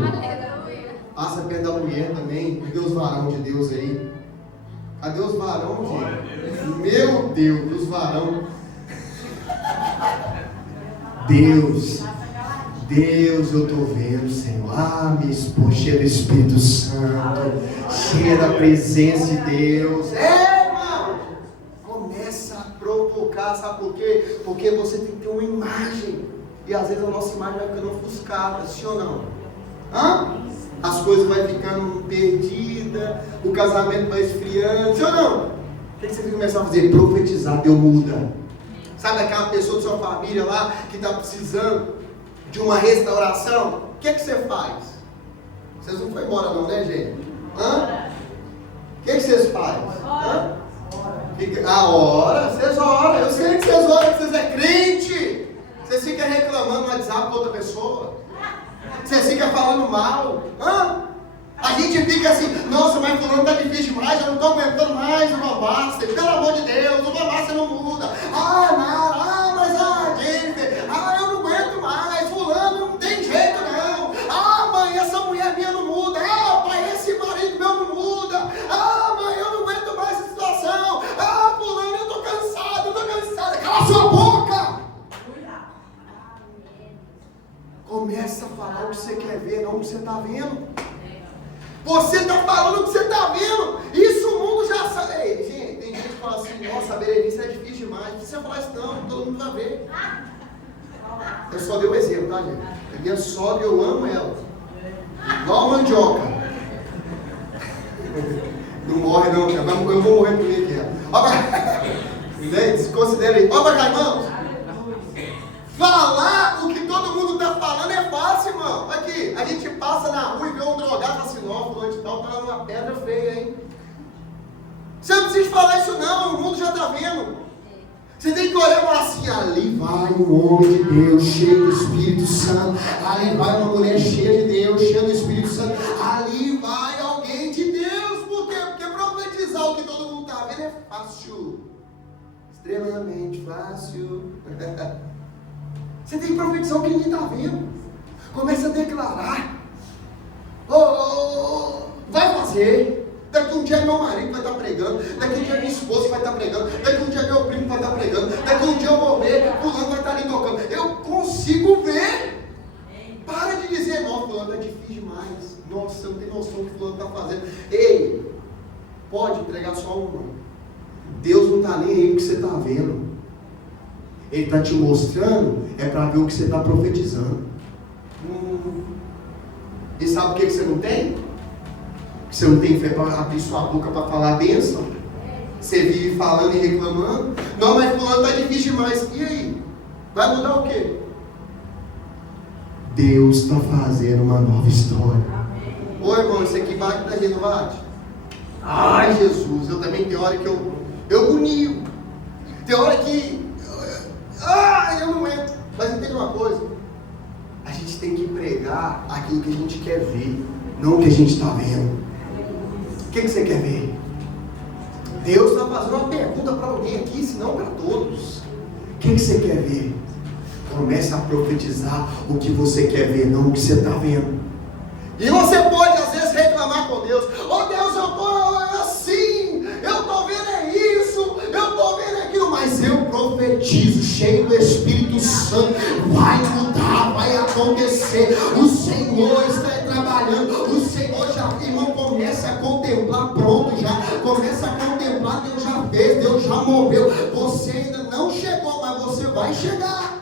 Passa perto da mulher também. Cadê os varão de Deus aí? Cadê os varão, gente? Meu Deus, os varão. Deus, eu estou vendo, Senhor. Ah, minha esposa, cheia do Espírito Santo, cheia da presença de Deus. Irmão, começa a provocar, sabe por quê? Porque você tem que ter uma imagem. E às vezes a nossa imagem vai ficando ofuscada, sim ou não? As coisas vão ficando perdidas, o casamento vai esfriando, sim ou não? O que você tem que começar a fazer? Profetizar, Deus muda. Sabe aquela pessoa da sua família lá que está precisando de uma restauração? O que você faz? Vocês não foram embora não, né, gente? O que vocês fazem? A hora? Vocês oram. Eu sei que vocês oram, que vocês é crente. Vocês ficam reclamando no WhatsApp com outra pessoa. Vocês ficam falando mal. A gente fica assim, nossa, mas fulano tá difícil demais, eu não estou aguentando mais o Bambaster. Pelo amor de Deus, o Bambaster não muda. Nara, mas Jennifer, eu não aguento mais, fulano não tem jeito não. Mãe, essa mulher minha não muda. Pai, esse marido meu não muda. Mãe, eu não aguento mais essa situação. Fulano, eu tô cansada. Cala sua boca! Começa a falar o que você quer ver, não o que você está vendo. Você está falando o que você está vendo. Isso o mundo já sabe. Ei, gente, tem gente que fala assim, nossa, a Berenice é difícil demais. Não precisa falar isso não, todo mundo vai ver. Eu só dei um exemplo, tá, gente? A minha sogra, eu amo ela. Igual a mandioca. Não morre não, cara. Eu vou morrer primeiro que ela. Considera aí. Olha pra cá, irmãos. Falar o que todo mundo está falando é fácil, irmão. Aqui, a gente passa na rua e vê um drogado, fala assim, não, fulano de tal, tá numa pedra feia, hein? Você não precisa falar isso não, o mundo já está vendo. Você tem que olhar e falar assim, ali vai um homem de Deus, cheio do Espírito Santo. Ali vai uma mulher cheia de Deus, cheia do Espírito Santo. Ali vai alguém de Deus. Por quê? Porque profetizar o que todo mundo está vendo é fácil. Extremamente fácil. Você tem que profetizar o que ninguém está vendo. Começa a declarar. Vai fazer. Daqui um dia meu marido vai estar pregando. Daqui um dia minha esposa vai estar pregando. Daqui um dia meu primo vai estar pregando. Daqui um dia eu vou ver. Fulano vai estar ali tocando. Eu consigo ver. Para de dizer, não, fulano é difícil demais. Nossa, você não tem noção do que fulano está fazendo. Ei, pode entregar só uma. Deus não está nem aí com o que você está vendo. Ele está te mostrando, é para ver o que você está profetizando. E sabe o que você não tem? Você não tem fé para abrir sua boca para falar a bênção? Você vive falando e reclamando? Não, mas fulano está difícil demais. E aí? Vai mudar o quê? Deus está fazendo uma nova história. Ô irmão, isso aqui bate da gente, não bate? Ai Jesus, eu também tem hora que eu agonio. Tem hora que eu não entro. Mas entende uma coisa? olhar aquilo que a gente quer ver, não o que a gente está vendo. O que você quer ver? Deus está fazendo uma pergunta para alguém aqui, se não para todos. O que você quer ver? Comece a profetizar o que você quer ver, não o que você está vendo. E você pode às vezes reclamar com Deus: oh Deus, eu estou assim, eu estou vendo isso, eu estou vendo aquilo, mas eu profetizo, cheio do Espírito Santo, vai mudar, vai acontecer. O Senhor está trabalhando, o Senhor já, irmão, começa a contemplar, pronto já, começa a contemplar, Deus já fez, Deus já moveu. Você ainda não chegou, mas você vai chegar.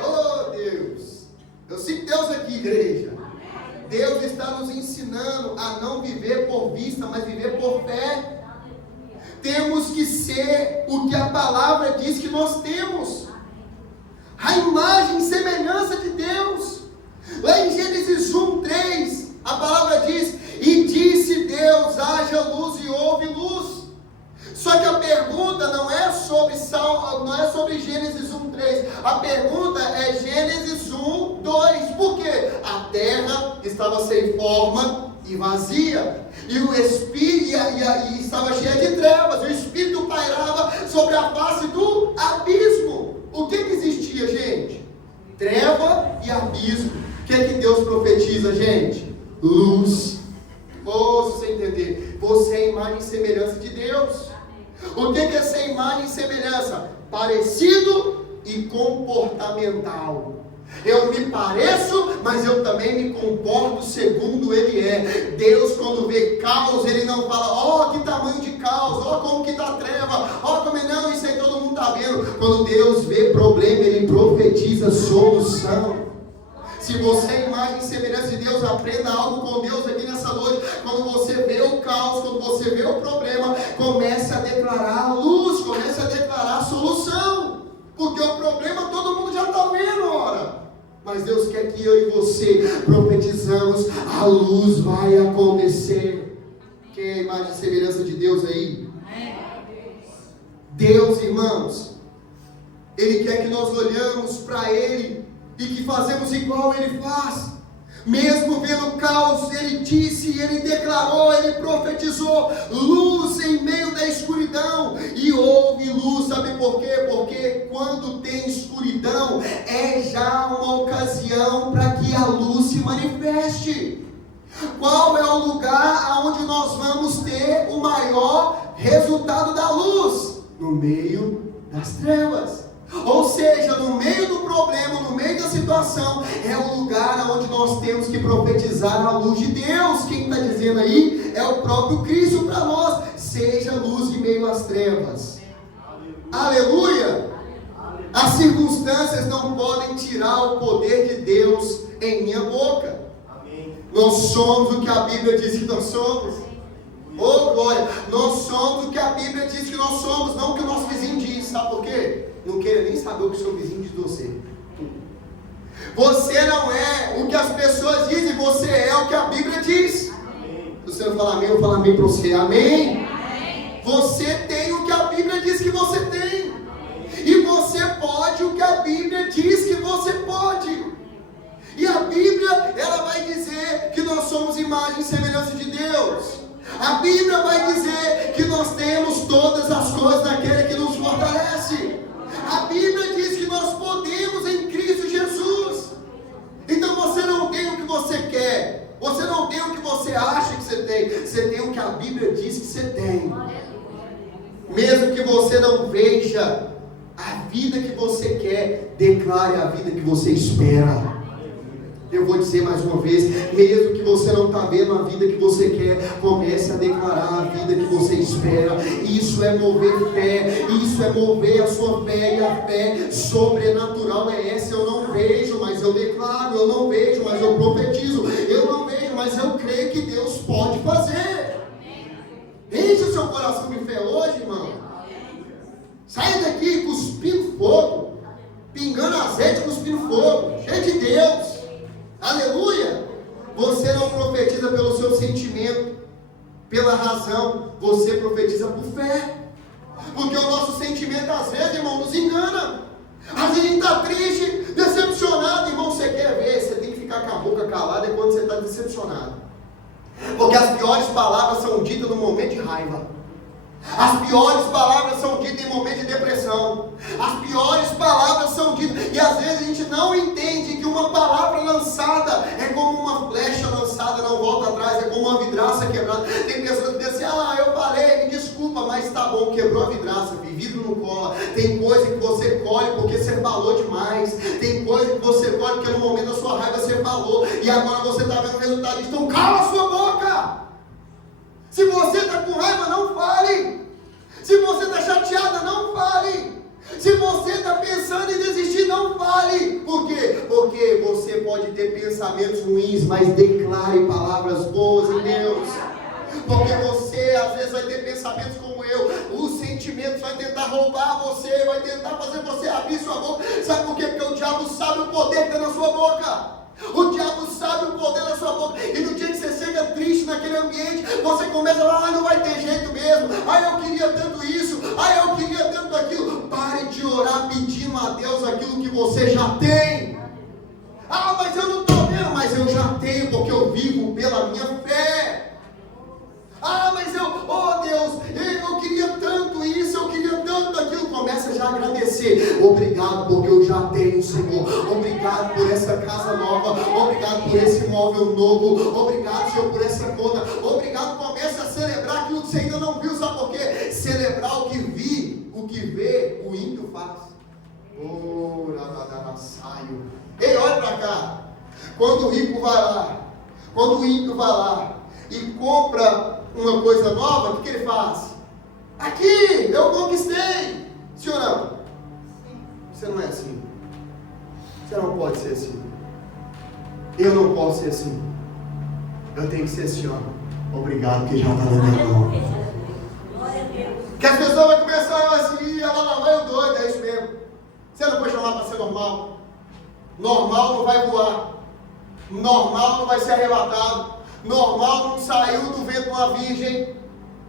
Oh Deus, eu sinto Deus aqui, igreja. Deus está nos ensinando a não viver por vista, mas viver por fé. Temos que ser o que a palavra diz que nós temos. A imagem e semelhança de Deus. Lá em Gênesis 1:3, a palavra diz: e disse Deus, haja luz, e houve luz. Só que a pergunta não é sobre Gênesis 1:3. A pergunta é Gênesis 1:2. Por quê? A terra estava sem forma e vazia, e o Espírito e estava cheia de trevas. O Espírito pairava sobre a face do abismo. O que existia, gente? Treva e abismo. O que Deus profetiza, gente? Luz. Oh, se você entender, você é a imagem e semelhança de Deus. O que é ser imagem e semelhança? Parecido e comportamental. Eu me pareço, mas eu também me comporto segundo Ele é. Deus, quando vê caos, Ele não fala: ó, que tamanho de caos, ó, como que está treva, ó, como não, isso aí todo mundo está vendo. Quando Deus vê problema, Ele profetiza solução. Se você é imagem e semelhança de Deus, aprenda algo com Deus aqui nessa noite. Quando você vê o caos, quando você vê o problema, comece a declarar a luz, comece a declarar a solução. Porque o problema todo mundo já está vendo, ora. Mas Deus quer que eu e você profetizamos, a luz vai acontecer. Quem é a imagem e semelhança de Deus aí? Deus, irmãos, Ele quer que nós olhamos para Ele e que fazemos igual Ele faz. Mesmo vendo caos, Ele disse, Ele declarou, Ele profetizou luz em meio da escuridão, e houve luz. Sabe por quê? Porque quando tem escuridão, é já uma ocasião para que a luz se manifeste. Qual é o lugar onde nós vamos ter o maior resultado da luz? No meio das trevas. Ou seja, no meio do problema, no meio da situação, é o lugar onde nós temos que profetizar a luz de Deus. Quem está dizendo aí é o próprio Cristo para nós. Seja luz em meio às trevas. Aleluia! As circunstâncias não podem tirar o poder de Deus em minha boca. Nós somos o que a Bíblia diz que nós somos. Oh glória! Nós somos o que a Bíblia diz que nós somos, não o que o nosso vizinho diz. Sabe por quê? Não queira nem saber o que o seu vizinho diz de você. Você não é o que as pessoas dizem, você é o que a Bíblia diz. Amém. Se você não falar amém, eu vou falar amém para você. Amém? Amém? Você tem o que a Bíblia diz que você tem. Amém. E você pode o que a Bíblia diz que você pode. E a Bíblia, ela vai dizer que nós somos imagem e semelhança de Deus. A Bíblia vai dizer que nós temos todas as coisas naquele que nos fortalece. A Bíblia diz que nós podemos em Cristo Jesus. Então você não tem o que você quer, você não tem o que você acha que você tem o que a Bíblia diz que você tem. Mesmo que você não veja a vida que você quer, declare a vida que você espera. Eu vou dizer mais uma vez, mesmo que você não está vendo a vida que você quer, comece a declarar a vida que você espera. Isso é mover fé, isso é mover a sua fé, e a fé sobrenatural é essa. Eu não vejo, mas eu declaro. Eu não vejo, mas eu profetizo. Eu não vejo, mas eu creio que Deus pode fazer. Enche o seu coração de fé hoje, irmão. Saia daqui cuspindo fogo, pingando azeite, cuspindo fogo, cheio de Deus. Aleluia! Você não profetiza pelo seu sentimento, pela razão, você profetiza por fé. Porque o nosso sentimento às vezes, irmão, nos engana. Às vezes a gente está triste, decepcionado, irmão, você quer ver, você tem que boca calada é quando você está decepcionado. Porque as piores palavras são ditas no momento de raiva. As piores palavras são ditas em momento de depressão. As piores palavras são ditas. E às vezes a gente não entende que uma palavra lançada é como uma flecha lançada, não volta atrás, é como uma vidraça quebrada. Tem pessoas que dizem assim, eu falei, me desculpa, mas tá bom, quebrou a vidraça, vidro não cola. Tem coisa que você colhe porque você falou demais. Tem coisa que você colhe porque no momento da sua raiva você falou. E agora você está vendo o resultado disso. Então cala a sua boca. Se você está com raiva, não fale. Se você está chateada, não fale. Se você está pensando em desistir, não fale. Por quê? Porque você pode ter pensamentos ruins, mas declare palavras boas em Deus. Porque você às vezes vai ter pensamentos como eu. Os sentimentos vai tentar roubar você, vai tentar fazer você abrir sua boca. Sabe por quê? Porque o diabo sabe o poder que está na sua boca. O diabo sabe o poder da sua boca. E no dia que você chega triste naquele ambiente, você começa a falar, não vai ter jeito mesmo. Eu queria tanto isso. Eu queria tanto aquilo. Pare de orar pedindo a Deus aquilo que você já tem. Mas eu não estou vendo. Mas eu já tenho, porque eu vivo pela minha fé. Mas Deus, eu queria tanto isso, eu queria tanto aquilo. Começa já a agradecer. Obrigado porque eu já tenho, Senhor. Obrigado por essa casa nova. Obrigado por esse móvel novo. Obrigado, Senhor, por essa conta. Obrigado. Começa a celebrar aquilo que você ainda não viu. Sabe por quê? Celebrar o que vê, o ímpio faz. Ei, olha para cá. Quando o rico vai lá, quando o ímpio vai lá e compra uma coisa nova, o que ele faz? Aqui, eu conquistei. Sim ou não? Você não é assim. Você não pode ser assim. Eu não posso ser assim. Eu tenho que ser assim, ó. Obrigado, que já está na minha mão. Que as pessoas vão começar assim, lá vai o doido, é isso mesmo. Você não foi chamado para ser normal. Normal não vai voar. Normal não vai ser arrebatado. Normal não saiu do ventre de uma virgem.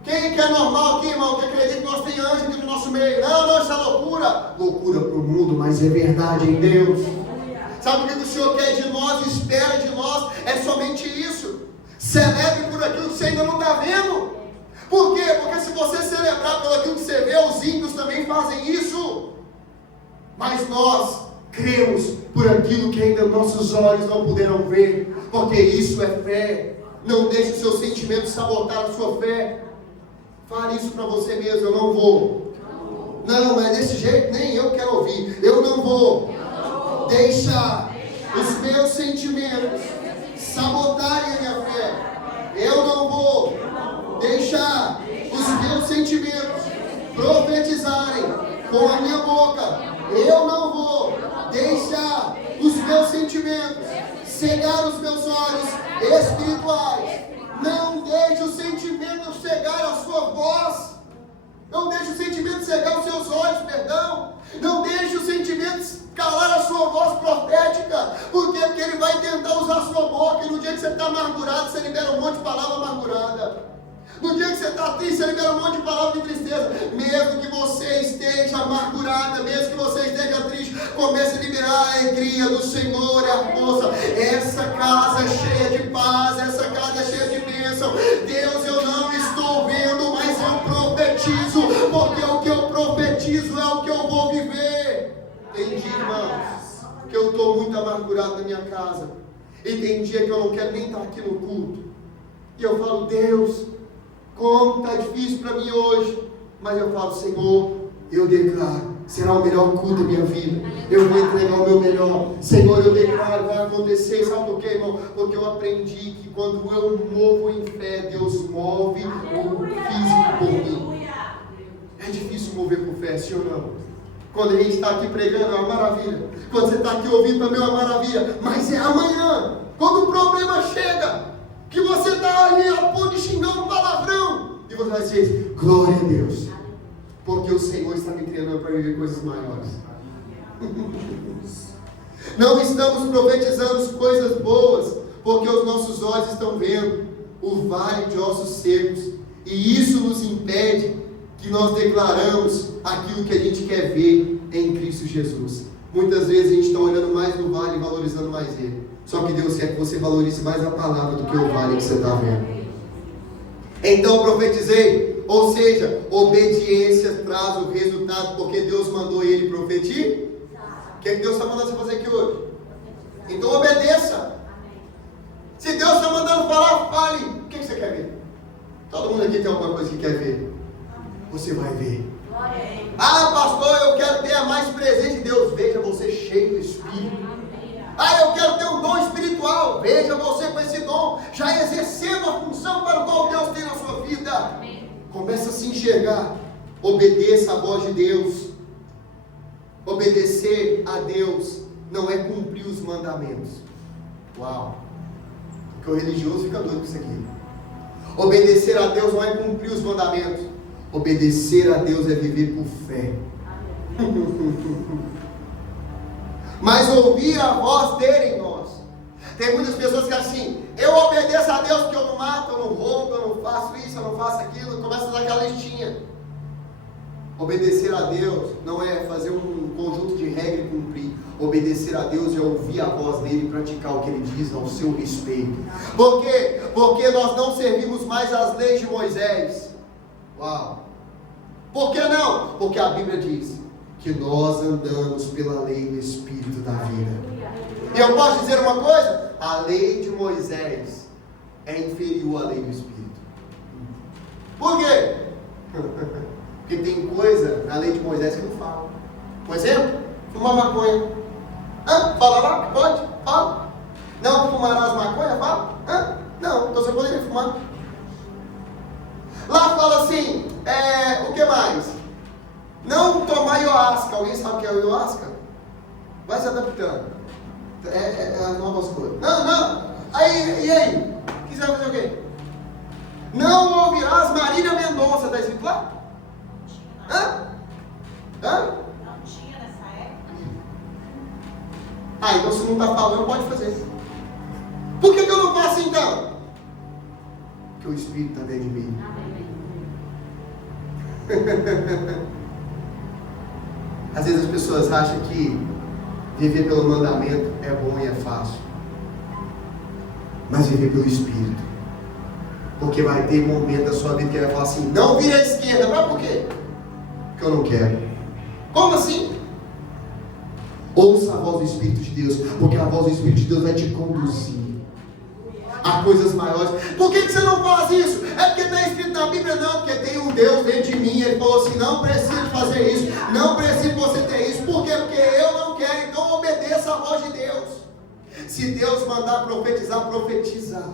Quem que é normal aqui, irmão? Que acredita que nós temos anjos aqui no nosso meio? Não, isso é loucura. Loucura para o mundo, mas é verdade em Deus. Sabe o que o Senhor quer de nós, espera de nós? É somente isso. Celebre por aquilo que você ainda não está vendo. Por quê? Porque se você celebrar por aquilo que você vê, os ímpios também fazem isso. Mas nós cremos por aquilo que ainda nossos olhos não puderam ver. Porque isso é fé. Não deixe os seus sentimentos sabotar a sua fé. Fale isso para você mesmo, eu não vou. Não, mas desse jeito nem eu quero ouvir. Eu não vou deixar os meus sentimentos sabotarem a minha fé. Eu não vou deixar os meus sentimentos profetizarem com a minha boca. Eu não vou deixar os meus sentimentos cegar os meus olhos espirituais. Não deixe o sentimento cegar a sua voz. Não deixe o sentimento cegar os seus olhos, perdão. Não deixe o sentimento calar a sua voz profética. Por quê? Porque ele vai tentar usar a sua boca. E no dia que você está amargurado, você libera um monte de palavra amargurada. No dia que você está triste, você libera um monte de palavras de tristeza. Mesmo que você esteja amargurada, mesmo que você esteja triste, comece a liberar a alegria do Senhor e a força. Essa casa é cheia de paz, essa casa é cheia de bênção. Deus, eu não estou vendo, mas eu profetizo, porque o que eu profetizo é o que eu vou viver. Tem dia, irmãos, que eu estou muito amargurado na minha casa. E tem dia que eu não quero nem estar aqui no culto. E eu falo, Deus, como está difícil para mim hoje. Mas eu falo, Senhor, eu declaro, será o melhor culto da minha vida. Eu vou entregar o meu melhor. Senhor, eu declaro, vai acontecer. Sabe por quê, irmão? Porque eu aprendi que quando eu movo em fé, Deus move o físico por mim. É difícil mover por fé, sim ou não? Quando a gente está aqui pregando, é uma maravilha. Quando você está aqui ouvindo, também é uma maravilha. Mas é amanhã, quando o problema chega, que você está ali a ponto de xingar um palavrão, e você vai dizer, glória a Deus, porque o Senhor está me treinando para viver coisas maiores. Não estamos profetizando coisas boas, porque os nossos olhos estão vendo o vale de ossos secos, e isso nos impede que nós declaramos aquilo que a gente quer ver em Cristo Jesus. Muitas vezes a gente está olhando mais no vale e valorizando mais Ele. Só que Deus quer que você valorize mais a palavra do que o vale que você está vendo. Então profetizei, ou seja, obediência traz o resultado, porque Deus mandou ele profetizar. O que é que Deus está mandando você fazer aqui hoje? Então obedeça. Se Deus está mandando falar, fale. O que você quer ver? Todo mundo aqui tem alguma coisa que quer ver. Você vai ver. Ah, pastor, eu quero ter a mais presente de Deus. Veja você cheio do Espírito. Ah, eu quero ter um dom espiritual. Veja você com esse dom, já exercendo a função para o qual Deus tem na sua vida. Começa a se enxergar. Obedeça a voz de Deus. Obedecer a Deus não é cumprir os mandamentos. Uau! Porque o religioso fica doido com isso aqui. Obedecer a Deus não é cumprir os mandamentos. Obedecer a Deus é viver por fé. Mas ouvir a voz dele em nós. Tem muitas pessoas que assim, eu obedeço a Deus porque eu não mato, eu não roubo, eu não faço isso, eu não faço aquilo, começa a dar aquela listinha. Obedecer a Deus não é fazer um conjunto de regras e cumprir. Obedecer a Deus é ouvir a voz dele e praticar o que ele diz ao seu respeito. Por quê? Porque nós não servimos mais as leis de Moisés. Uau! Por que não? Porque a Bíblia diz que nós andamos pela lei do Espírito da vida. E eu posso dizer uma coisa? A lei de Moisés é inferior à lei do Espírito. Por quê? Porque tem coisa na lei de Moisés que não fala. Por exemplo, fumar maconha. Fala lá, pode? Fala. Não fumarás maconha? Fala. Não, então você poderia fumar. Lá fala assim, o que mais? Não tomar ayahuasca. Alguém sabe o que é ayahuasca? Vai se adaptando. As novas coisas. Não. Aí, e aí? Quiser fazer o quê? Não ouvirás Marília Mendonça. Está escrito lá? Não tinha nessa época. Então se não está falando, pode fazer. Por que eu não faço então? Porque o Espírito está dentro de mim. Às vezes as pessoas acham que viver pelo mandamento é bom e é fácil. Mas viver pelo Espírito. Porque vai ter momento da sua vida que ele vai falar assim, não vira à esquerda. Mas por quê? Porque eu não quero. Como assim? Ouça a voz do Espírito de Deus. Porque a voz do Espírito de Deus vai te conduzir a coisas maiores. Por que você não faz isso? É porque está escrito na Bíblia? Não, porque tem um Deus dentro de mim. Ele falou assim, não precisa de fazer isso. Não precisa você ter isso. Por quê? Porque eu não quero. Então obedeça a voz de Deus. Se Deus mandar profetizar, profetiza.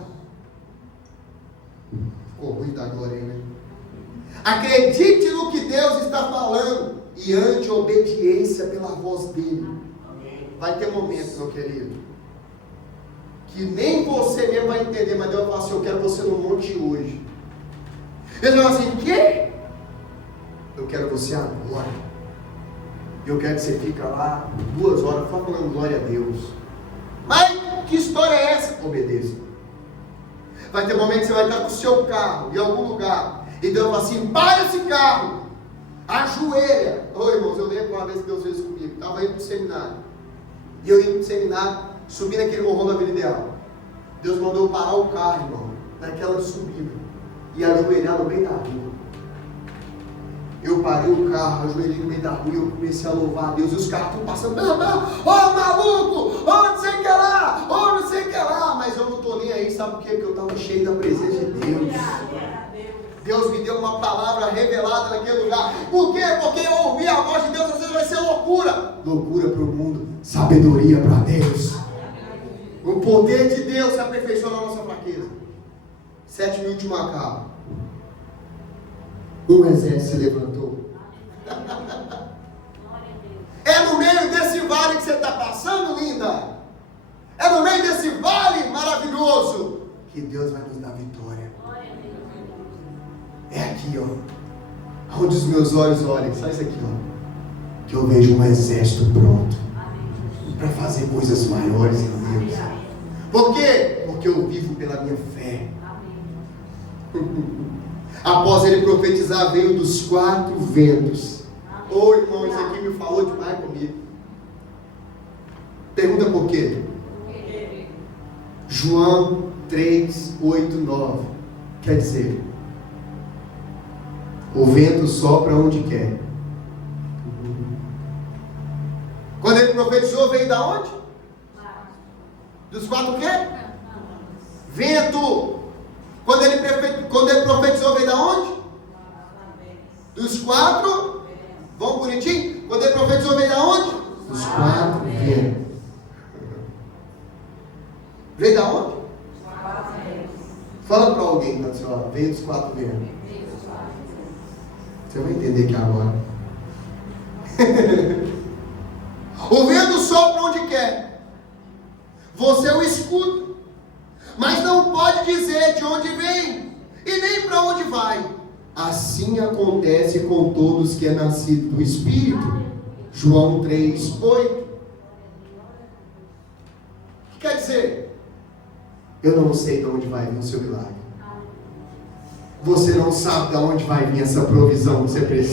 Ficou ruim da glória aí, né? Acredite no que Deus está falando e ande obediência pela voz dele. Vai ter momentos, meu querido, que nem você mesmo vai entender, mas Deus vai falar assim, eu quero você no monte hoje. Ele vai falar assim, quê? Eu quero você agora. Eu quero que você fique lá 2 horas falando glória a Deus. Mas que história é essa? Obedeça. Vai ter momentos que você vai estar com o seu carro em algum lugar. E Deus fala assim, para esse carro. Ajoelha. Ô irmãos, eu lembro uma vez que Deus fez isso comigo. Estava indo para o seminário. E eu indo para o seminário, subi naquele morrão da Vila Ideal. Deus mandou eu parar o carro, irmão, naquela subida. E ajoelhar no meio da rua. Eu parei o carro, ajoelhei no meio da rua e eu comecei a louvar a Deus. E os carros estão passando, não, maluco, não sei o que lá, não sei o que lá. Mas eu não estou nem aí, sabe por quê? Porque eu estava cheio da presença de Deus. Deus me deu uma palavra revelada naquele lugar. Por quê? Porque eu ouvir a voz de Deus, às vezes vai ser loucura. Loucura para o mundo, sabedoria para Deus. O poder de Deus se aperfeiçoa na nossa fraqueza. 7.000 de Macau. Um exército se levantou. É no meio desse vale que você está passando, linda. É no meio desse vale maravilhoso que Deus vai nos dar vitória. É aqui, ó. Onde os meus olhos olham. Só isso aqui, ó. Que eu vejo um exército pronto para fazer coisas maiores em Deus. Por quê? Porque eu vivo pela minha fé. Após ele profetizar, veio dos 4 ventos. Ô irmão, isso aqui me falou demais comigo. Pergunta por quê? João 3, 8, 9. Quer dizer, o vento sopra onde quer. Quando ele profetizou, veio da onde? Dos quatro o quê? Vento. Quando ele profetizou, veio da onde? Dos quatro. Vamos bonitinho? Quando ele profetizou, veio da onde? Dos quatro ventos. Veio da onde? Fala para alguém que está do seu lado. Veio dos quatro ventos. Você vai entender aqui agora. O vento sopra onde quer. Você o escuta, mas não pode dizer de onde vem e nem para onde vai. Assim acontece com todos que é nascido do Espírito. João 3, 8. O que quer dizer? Eu não sei de onde vai vir o seu milagre. Você não sabe de onde vai vir essa provisão que você precisa.